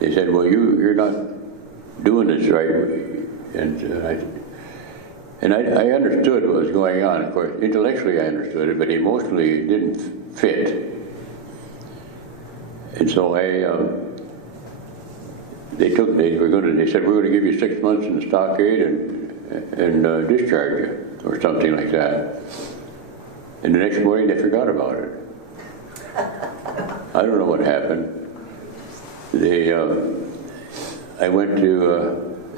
They said, "Well, you're not doing this right," and I understood what was going on. Of course, intellectually I understood it, but emotionally it didn't fit. And so they said, "We're going to give you 6 months in the stockade and discharge you," or something like that. And the next morning they forgot about it. I don't know what happened.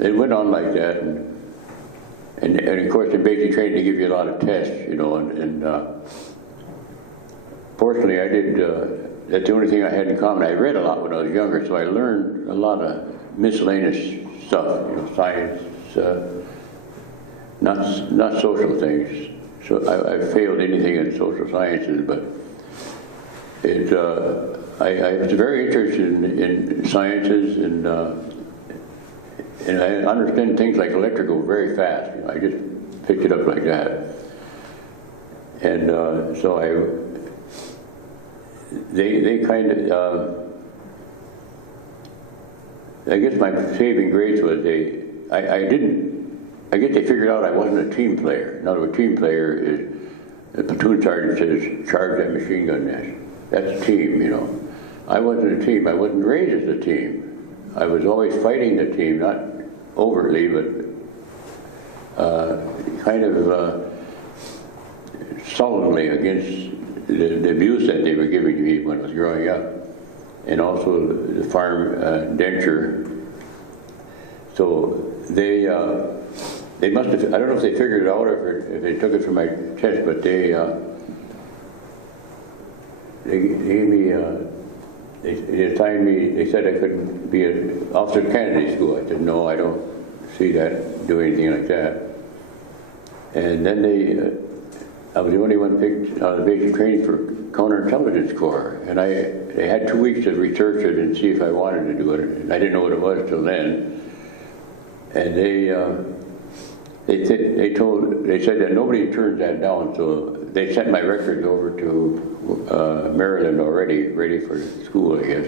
It went on like that, and of course in basic training they give you a lot of tests, you know, and fortunately I did. That's the only thing I had in common. I read a lot when I was younger, so I learned a lot of miscellaneous stuff, you know, science, not social things. So I failed anything in social sciences, but I was very interested in sciences, and I understand things like electrical very fast. You know, I just picked it up like that, and so they kind of. I guess my saving grace was I guess they figured out I wasn't a team player. In other words, team player is, the platoon sergeant says, "Charge that machine gun nest." That's a team, you know. I wasn't a team. I wasn't raised as a team. I was always fighting the team, not overtly, but kind of sullenly against the abuse that they were giving to me when I was growing up. And also the farm denture. So they must have, I don't know if they figured it out or if they took it from my test, but they gave me, they assigned me, they said I couldn't be an officer of candidate school. I said, "No, I don't see that, do anything like that." And then I was the only one picked out of the basic training for counterintelligence corps, and they had 2 weeks to research it and see if I wanted to do it, and I didn't know what it was till then. And they said that nobody turns that down, so they sent my records over to Maryland already, ready for school, I guess.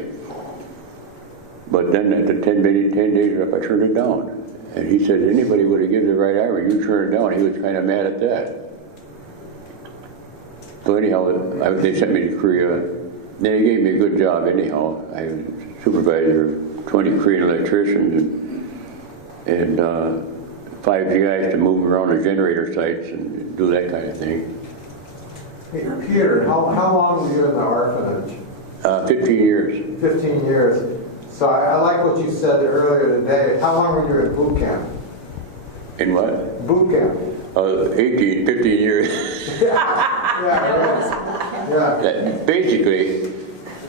But then at the 10 days up, I turned it down, and he said anybody would have given the right hour, you turned it down. He was kind of mad at that. So anyhow, they sent me to Korea. They gave me a good job anyhow. I was supervisor of 20 Korean electricians, and 5 guys to move around the generator sites and do that kind of thing. Hey, Peter, how long were you in the orphanage? 15 years. 15 years. So I like what you said earlier today. How long were you in boot camp? In what? Boot camp. 15 years. Yeah, yeah. Yeah. Basically,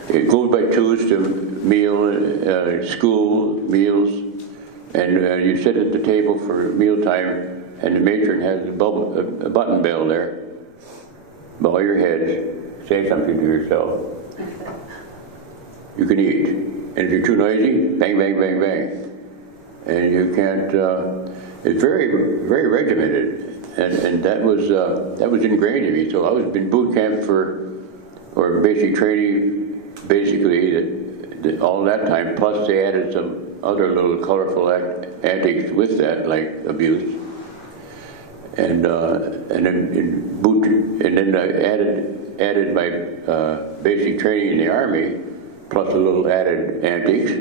it goes by twos to meal, school, meals, and you sit at the table for mealtime, and the matron has a button bell there. Bow your heads, say something to yourself. You can eat. And if you're too noisy, bang, bang, bang, bang. And you can't, it's very, very regimented. And that was ingrained in me. So I was in boot camp or basic training, basically all that time. Plus they added some other little colorful antics with that, like abuse. And then in boot, and then I added my basic training in the Army, plus a little added antics.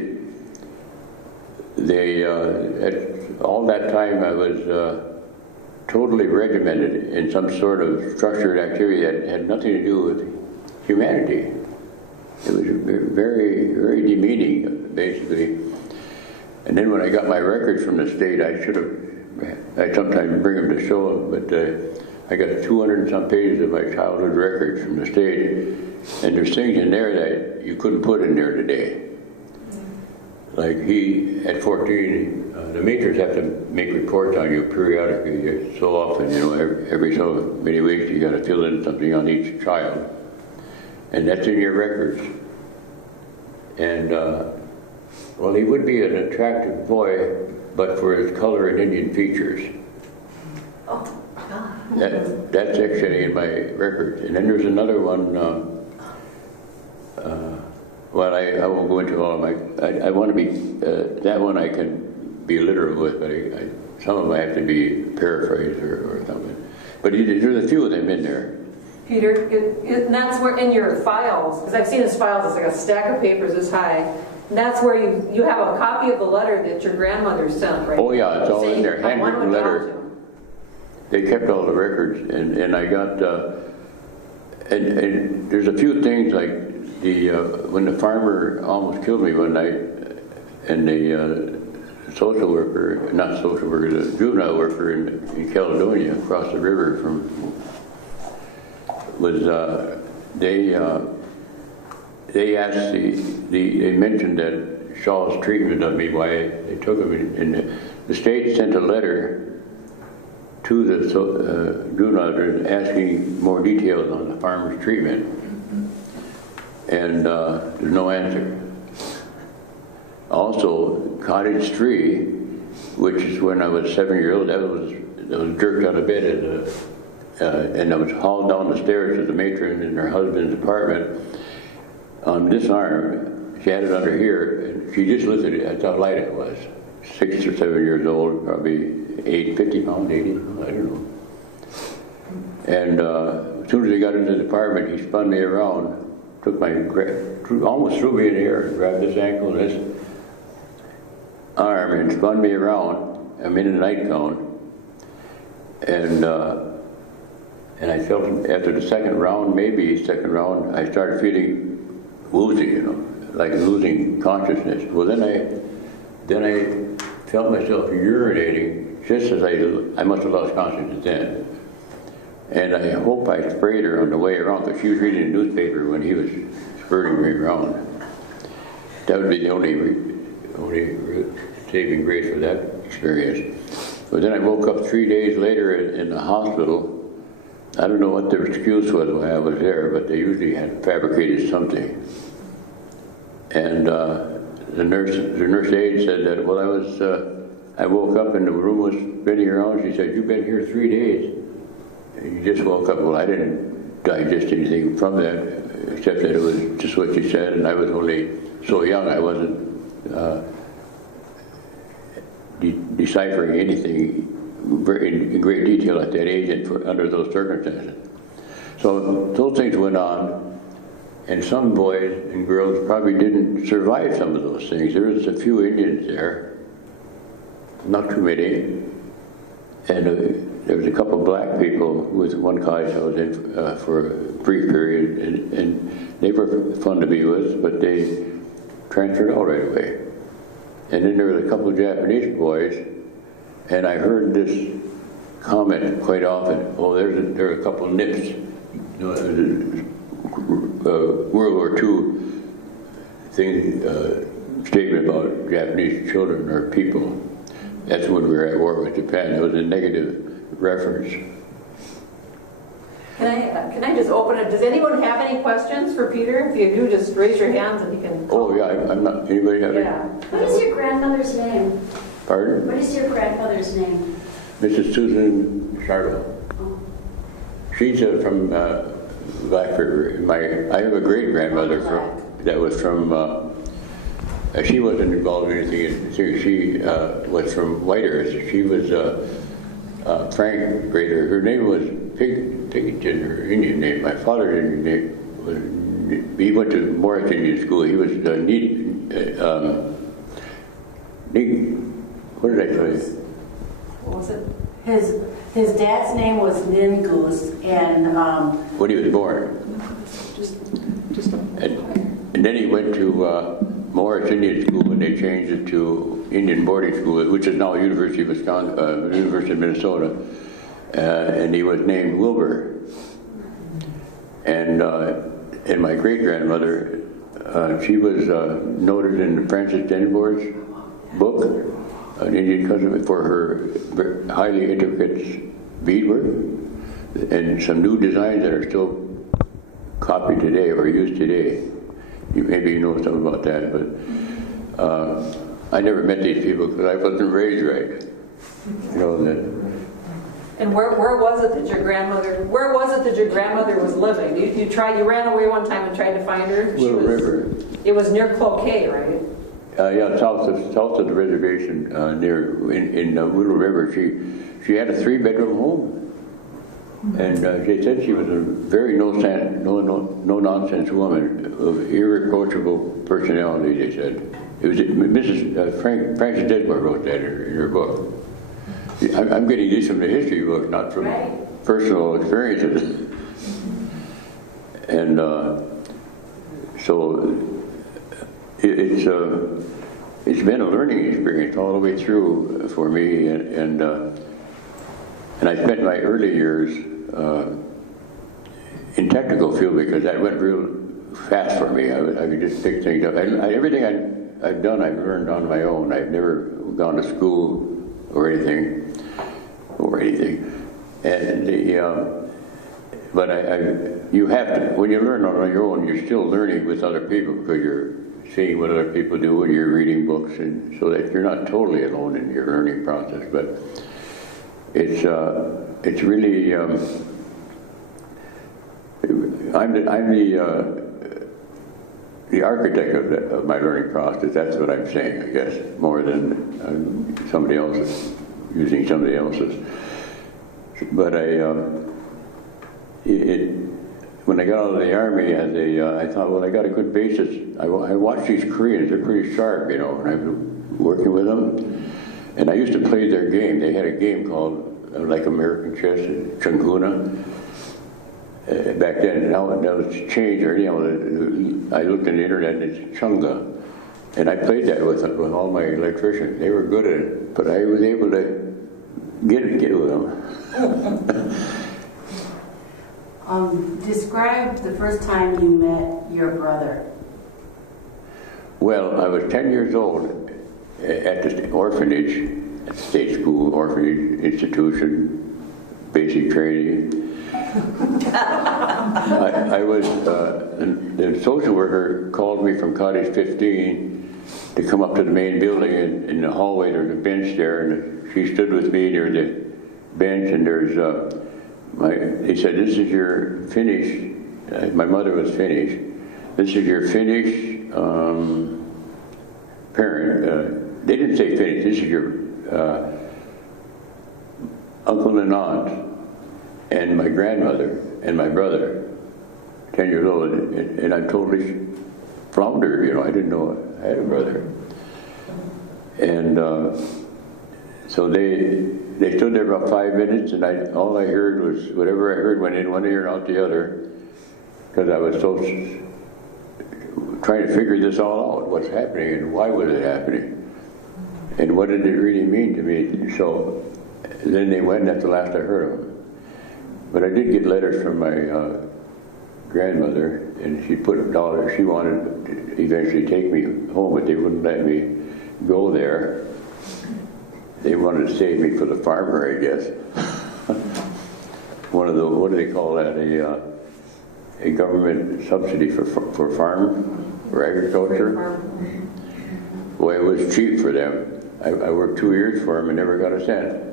They at all that time I was totally regimented in some sort of structured activity that had nothing to do with humanity. It was very, very demeaning, basically. And then when I got my records from the state, I sometimes bring them to show them, but I got 200 and some pages of my childhood records from the state, and there's things in there that you couldn't put in there today. Like at 14, the matrons have to make reports on you periodically, so often, every so many weeks you got to fill in something on each child. And that's in your records. And, well, he would be an attractive boy, but for his color and Indian features. Oh, God. That's actually in my records. And then there's another one, well, I won't go into all of my, I want to be, that one I can be literal with, but some of them I have to be paraphrased or something. But there's a few of them in there. Peter, and that's where in your files, because I've seen his files, it's like a stack of papers this high, and that's where you have a copy of the letter that your grandmother sent, right? Oh yeah, it's all in there, I want handwritten to letter. talk to him. They kept all the records, and I got, and there's a few things like when the farmer almost killed me one night, and the social worker, not social worker, the juvenile worker in Caledonia across the river they asked they mentioned that Shaw's treatment of me, why they took him, and the state sent a letter to the juvenile asking more details on the farmer's treatment, and there's no answer. Also, Cottage 3, which is when I was 7 years old, that was jerked out of bed and I was hauled down the stairs to the matron in her husband's apartment on this arm. She had it under here, and she just lifted it. That's how light it was. 6 or 7 years old, probably 50 pounds, 80, I don't know. And as soon as he got into the apartment, he spun me around, took almost threw me in the air, grabbed this ankle and this arm and spun me around. I'm in a nightgown. And I felt after the second round, I started feeling woozy, like losing consciousness. Well, then I felt myself urinating, just as I must have lost consciousness then. And I hope I sprayed her on the way around, because she was reading the newspaper when he was spurting me around. That would be the only saving grace for that experience. But then I woke up 3 days later in the hospital. I don't know what their excuse was when I was there, but they usually had fabricated something. And the nurse aide said that, well, I woke up and the room was spinning around. She said, you've been here 3 days. And you just woke up. Well, I didn't digest anything from that, except that it was just what she said, and I was only so young I wasn't deciphering anything in great detail at that age and under those circumstances. So those things went on, and some boys and girls probably didn't survive some of those things. There was a few Indians there, not too many, And there was a couple of black people with one college I was in for a brief period, and they were fun to be with, but they transferred out right away. And then there were a couple of Japanese boys, and I heard this comment quite often, oh, there are a couple of nips. You know, World War II thing, statement about Japanese children or people. That's when we were at war with Japan. It was a negative reference. Can I just open it? Does anyone have any questions for Peter? If you do, just raise your hands and you can. Oh yeah, I'm not. Anybody have any? Yeah. What is your grandmother's name? Pardon? What is your grandmother's name? Mrs. Susan Shartle. She's from Black River. I have a great grandmother that was from. She wasn't involved in anything. She was from White Earth. She was Frank Grader. Her name was Pigton, her Indian name. My father's Indian name was. He went to Morris Indian School. He was what did I tell you? What was it? His dad's name was Ningoose, and When he was born. And then he went to Morris Indian School, and they changed it to Indian Boarding School, which is now University of Wisconsin, University of Minnesota. And he was named Wilbur. And my great grandmother, she was noted in Francis Denbour's book, An Indian Cousin, for her highly intricate beadwork and some new designs that are still copied today or used today. Maybe you know something about that, but I never met these people because I wasn't raised right. You know that. And where was it that your grandmother? Where was it that your grandmother was living? You ran away one time and tried to find her. Little River. It was near Cloquet, right? Yeah, south of the reservation, near in Little River. She had a 3-bedroom home. And they said she was a very no-nonsense woman of irreproachable personality, they said. It was Mrs. Frances Denbour wrote that in her book. I'm getting these from the history book, not from personal experiences. And so it's been a learning experience all the way through for me, and I spent my early years in technical field because that went real fast for me. I could just pick things up. Everything I've done, I've learned on my own. I've never gone to school or anything. And you have to, when you learn on your own, you're still learning with other people because you're seeing what other people do and you're reading books, and so that you're not totally alone in your learning process. But it's really I'm the architect of my learning process. That's what I'm saying, I guess, more than somebody else's, using somebody else's. But when I got out of the Army, I thought, well, I got a good basis. I watched these Koreans, they're pretty sharp, you know, and I was working with them. And I used to play their game. They had a game called, like American chess, Chunguna. Back then, now it's changed, or, you know, I looked on the internet and it's Chunga. And I played that with all my electricians. They were good at it, but I was able to get with them. Describe the first time you met your brother. Well, I was 10 years old at the orphanage, at the state school, orphanage institution, basic training. I was, the social worker called me from Cottage 15 to come up to the main building. In the hallway there's a bench there, and she stood with me near the bench, and there's he said, this is your Finnish, my mother was Finnish, this is your Finnish parent. They didn't say Finnish, this is your uncle and aunt, and my grandmother, and my brother, 10 years old, and I'm totally floundered, you know, I didn't know I had a brother. And so they stood there about 5 minutes, and all I heard was whatever I heard went in one ear and out the other, because I was so trying to figure this all out, what's happening and why was it happening, and what did it really mean to me. So then they went, and that's the last I heard of them. But I did get letters from my grandmother, and she put $1. She wanted to eventually take me home, but they wouldn't let me go there. They wanted to save me for the farmer, I guess. One of the, what do they call that? A government subsidy for farm, for agriculture. Well, it was cheap for them. I worked 2 years for them and never got a cent.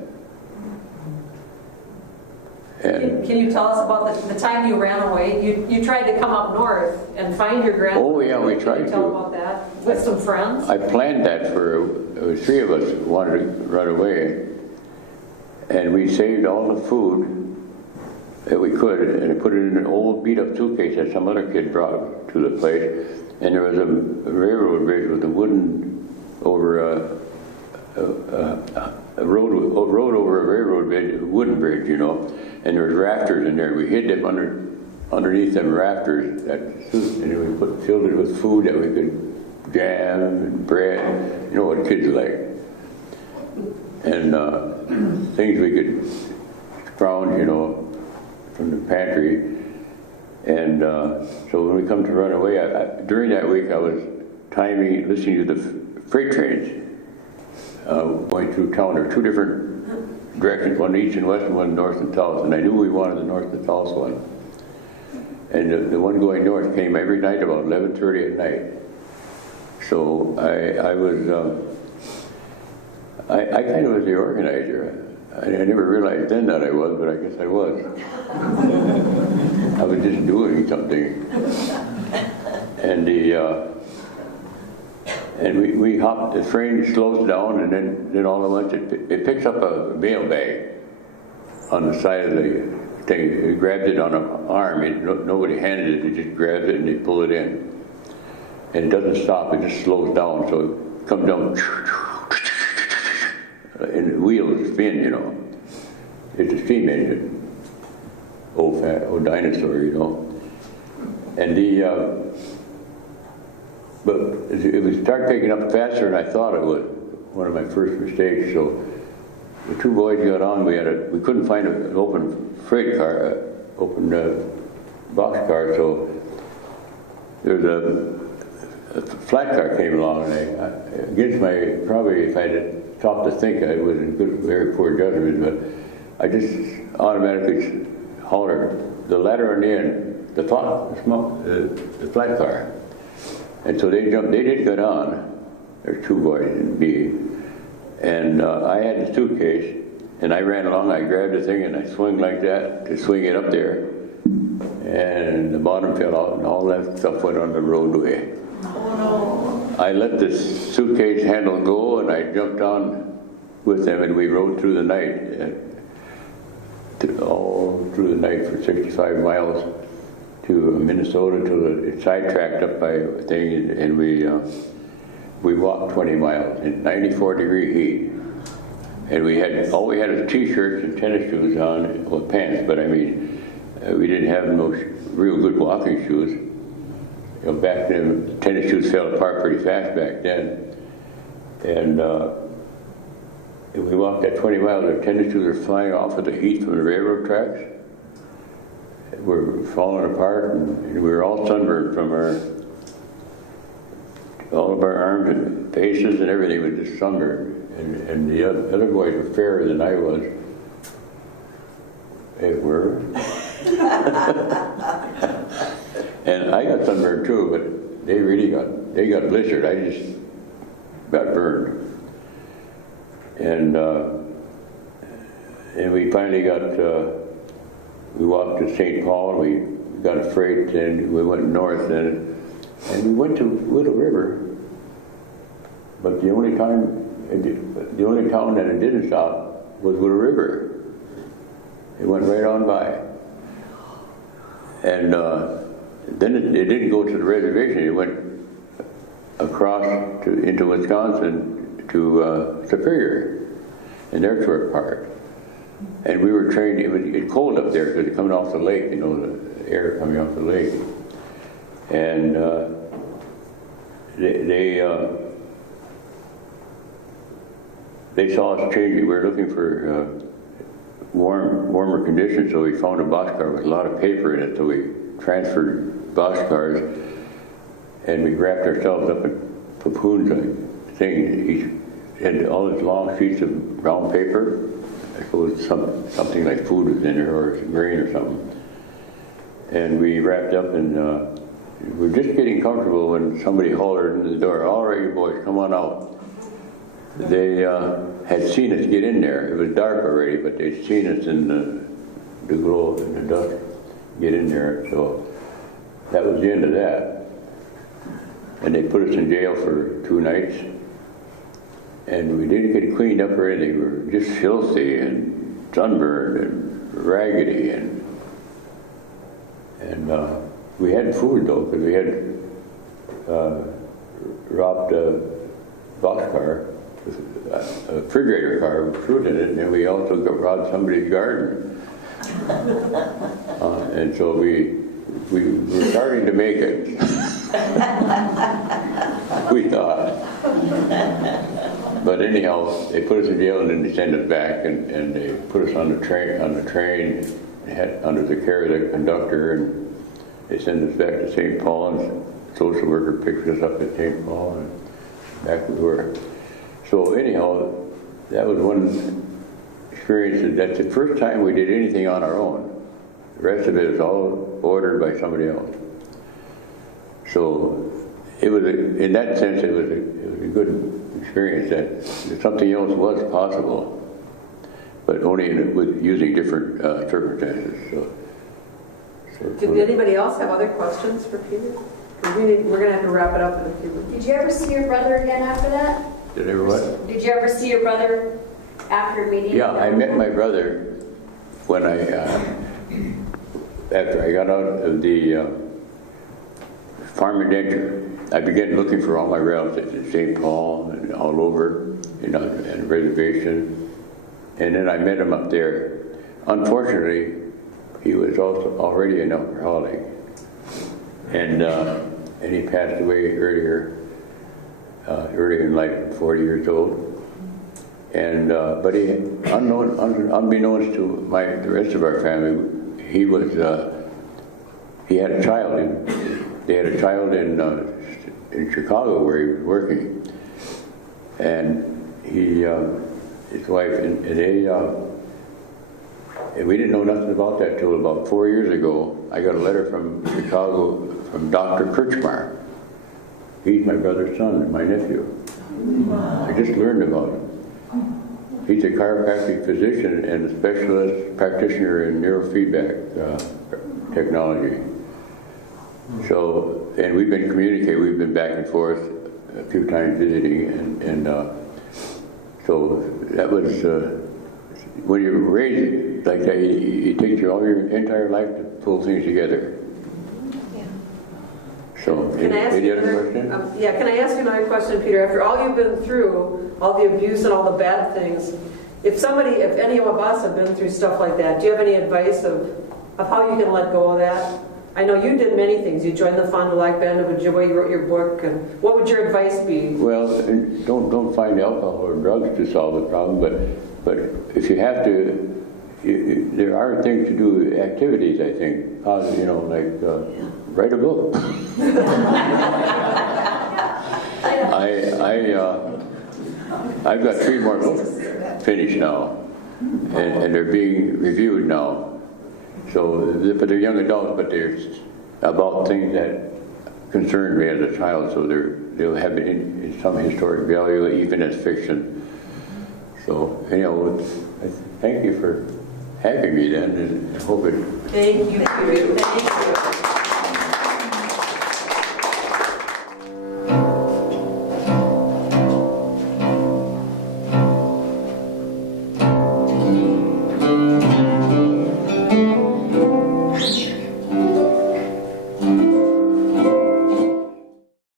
And Can you tell us about the time you ran away? You tried to come up north and find your grandmother. oh yeah, we tried Can you to. tell about that? With some friends? I planned that for, three of us wanted to run away, and we saved all the food that we could, and I put it in an old beat-up suitcase that some other kid brought to the place, and there was a railroad bridge with a wooden over a road over a railroad bridge, a wooden bridge, you know, and there was rafters in there. We hid them underneath them rafters, and we filled it with food that we could, jam and bread, you know what kids like, and things we could scrounge, you know, from the pantry. And so when we come to run away, during that week I was listening to the freight trains going through town. There were two different directions, one east and west and one north and south, and I knew we wanted the north and south one. And the one going north came every night about 11:30 at night. So I kind of was the organizer. I never realized then that I was, but I guess I was. I was just doing something. And we hopped, the train slows down, and then all at once it picks up a mail bag on the side of the thing. It grabbed it on an arm. Nobody handed it. They just grabbed it and they pull it in. And it doesn't stop, it just slows down, so it comes down, and the wheels spin, you know. It's a steam engine, old dinosaur, you know. And but it would start picking up faster than I thought it would. One of my first mistakes. So the two boys got on. We couldn't find an open freight car, open box car, so there's a flat car came along, and probably if I had stopped to think, I was in very poor judgment, but I just automatically hollered the letter on the end, the flat car. And so they did get on. There's two boys and me. And I had the suitcase, and I ran along, I grabbed the thing, and I swung like that to swing it up there. And the bottom fell out, and all that stuff went on the roadway. Oh, no. I let the suitcase handle go, and I jumped on with them, and we rode through the night, all through the night for 65 miles to Minnesota, till it sidetracked up by a thing, and we walked 20 miles in 94-degree heat. And all we had was t-shirts and tennis shoes on, well, pants, but I mean, we didn't have no real good walking shoes. You know, back then, tennis shoes fell apart pretty fast back then. And we walked that 20 miles, our tennis shoes were flying off with the heat from the railroad tracks. We're falling apart, and we were all sunburned from all of our arms and faces and everything was just sunburned. And the other boys were fairer than I was. They were. And I got sunburned too, but they got blistered. I just got burned. And we finally we walked to St. Paul, we got a freight, and we went north, and we went to Little River. But the only town that it didn't stop was Little River. It went right on by. And then it didn't go to the reservation. It went across into Wisconsin to Superior, and there's where it parked. And we were trained, it was cold up there because it's coming off the lake, you know, the air coming off the lake. And they saw us changing. We were looking for warmer conditions, so we found a boxcar with a lot of paper in it, so we transferred boxcars, and we wrapped ourselves up in cocoons, like things. Each had all these long sheets of brown paper. I suppose something like food was in there, or grain or something. And we wrapped up, and we were just getting comfortable when somebody hollered into the door, "All right, you boys, come on out." They had seen us get in there. It was dark already, but they'd seen us in the glow, in the dusk, get in there. So that was the end of that. And they put us in jail for 2 nights. And we didn't get cleaned up or anything. We were just filthy and sunburned and raggedy. And we had food, though, because we had robbed a boxcar, a refrigerator car with fruit in it, and then we also robbed somebody's garden. And so we were starting to make it. We thought. But anyhow, they put us in jail and then they sent us back, and they put us on the train under the care of the conductor, and they sent us back to St. Paul, and the social worker picked us up at St. Paul, and back we were. So anyhow, that was one experience. That's the first time we did anything on our own. The rest of it was all ordered by somebody else. So it was, in that sense, it was a good experience that something else was possible, but only with using different circumstances. So Did anybody else have other questions for Peter? We're going to have to wrap it up in a few minutes. Did you ever see your brother again after that? Did I ever what? Did you ever see your brother after meeting? Yeah, I met my brother when after I got out of the farm indenture. I began looking for all my relatives in St. Paul and all over, and a reservation. And then I met him up there. Unfortunately, he was also already an alcoholic, and he passed away early in life, 40 years old. And but he, unbeknownst to the rest of our family, he had a child. They had a child in Chicago where he was working, and his wife, and we didn't know nothing about that till about 4 years ago. I got a letter from Chicago from Dr. Kirchmar. He's my brother's son and my nephew. I just learned about him. He's a chiropractic physician and a specialist practitioner in neurofeedback technology. So, and we've been communicating, we've been back and forth a few times visiting, and so that was, when you're raised like that, it takes you all your entire life to pull things together. So, Can I ask any you other question? Can I ask you another question, Peter? After all you've been through, all the abuse and all the bad things, if any of us have been through stuff like that, do you have any advice of how you can let go of that? I know you did many things. You joined the Fond du Lac Band of Ojibwe, you wrote your book, and what would your advice be? Well, don't find alcohol or drugs to solve the problem, but if you have to, there are things to do, activities, I think, like write a book. I've got 3 more books finished now, and they're being reviewed now. So, but they're young adults, but they're about things that concerned me as a child, so they'll have some historic value, even as fiction. So, thank you for having me then, and I hope it... Thank you, Peter. Thank you.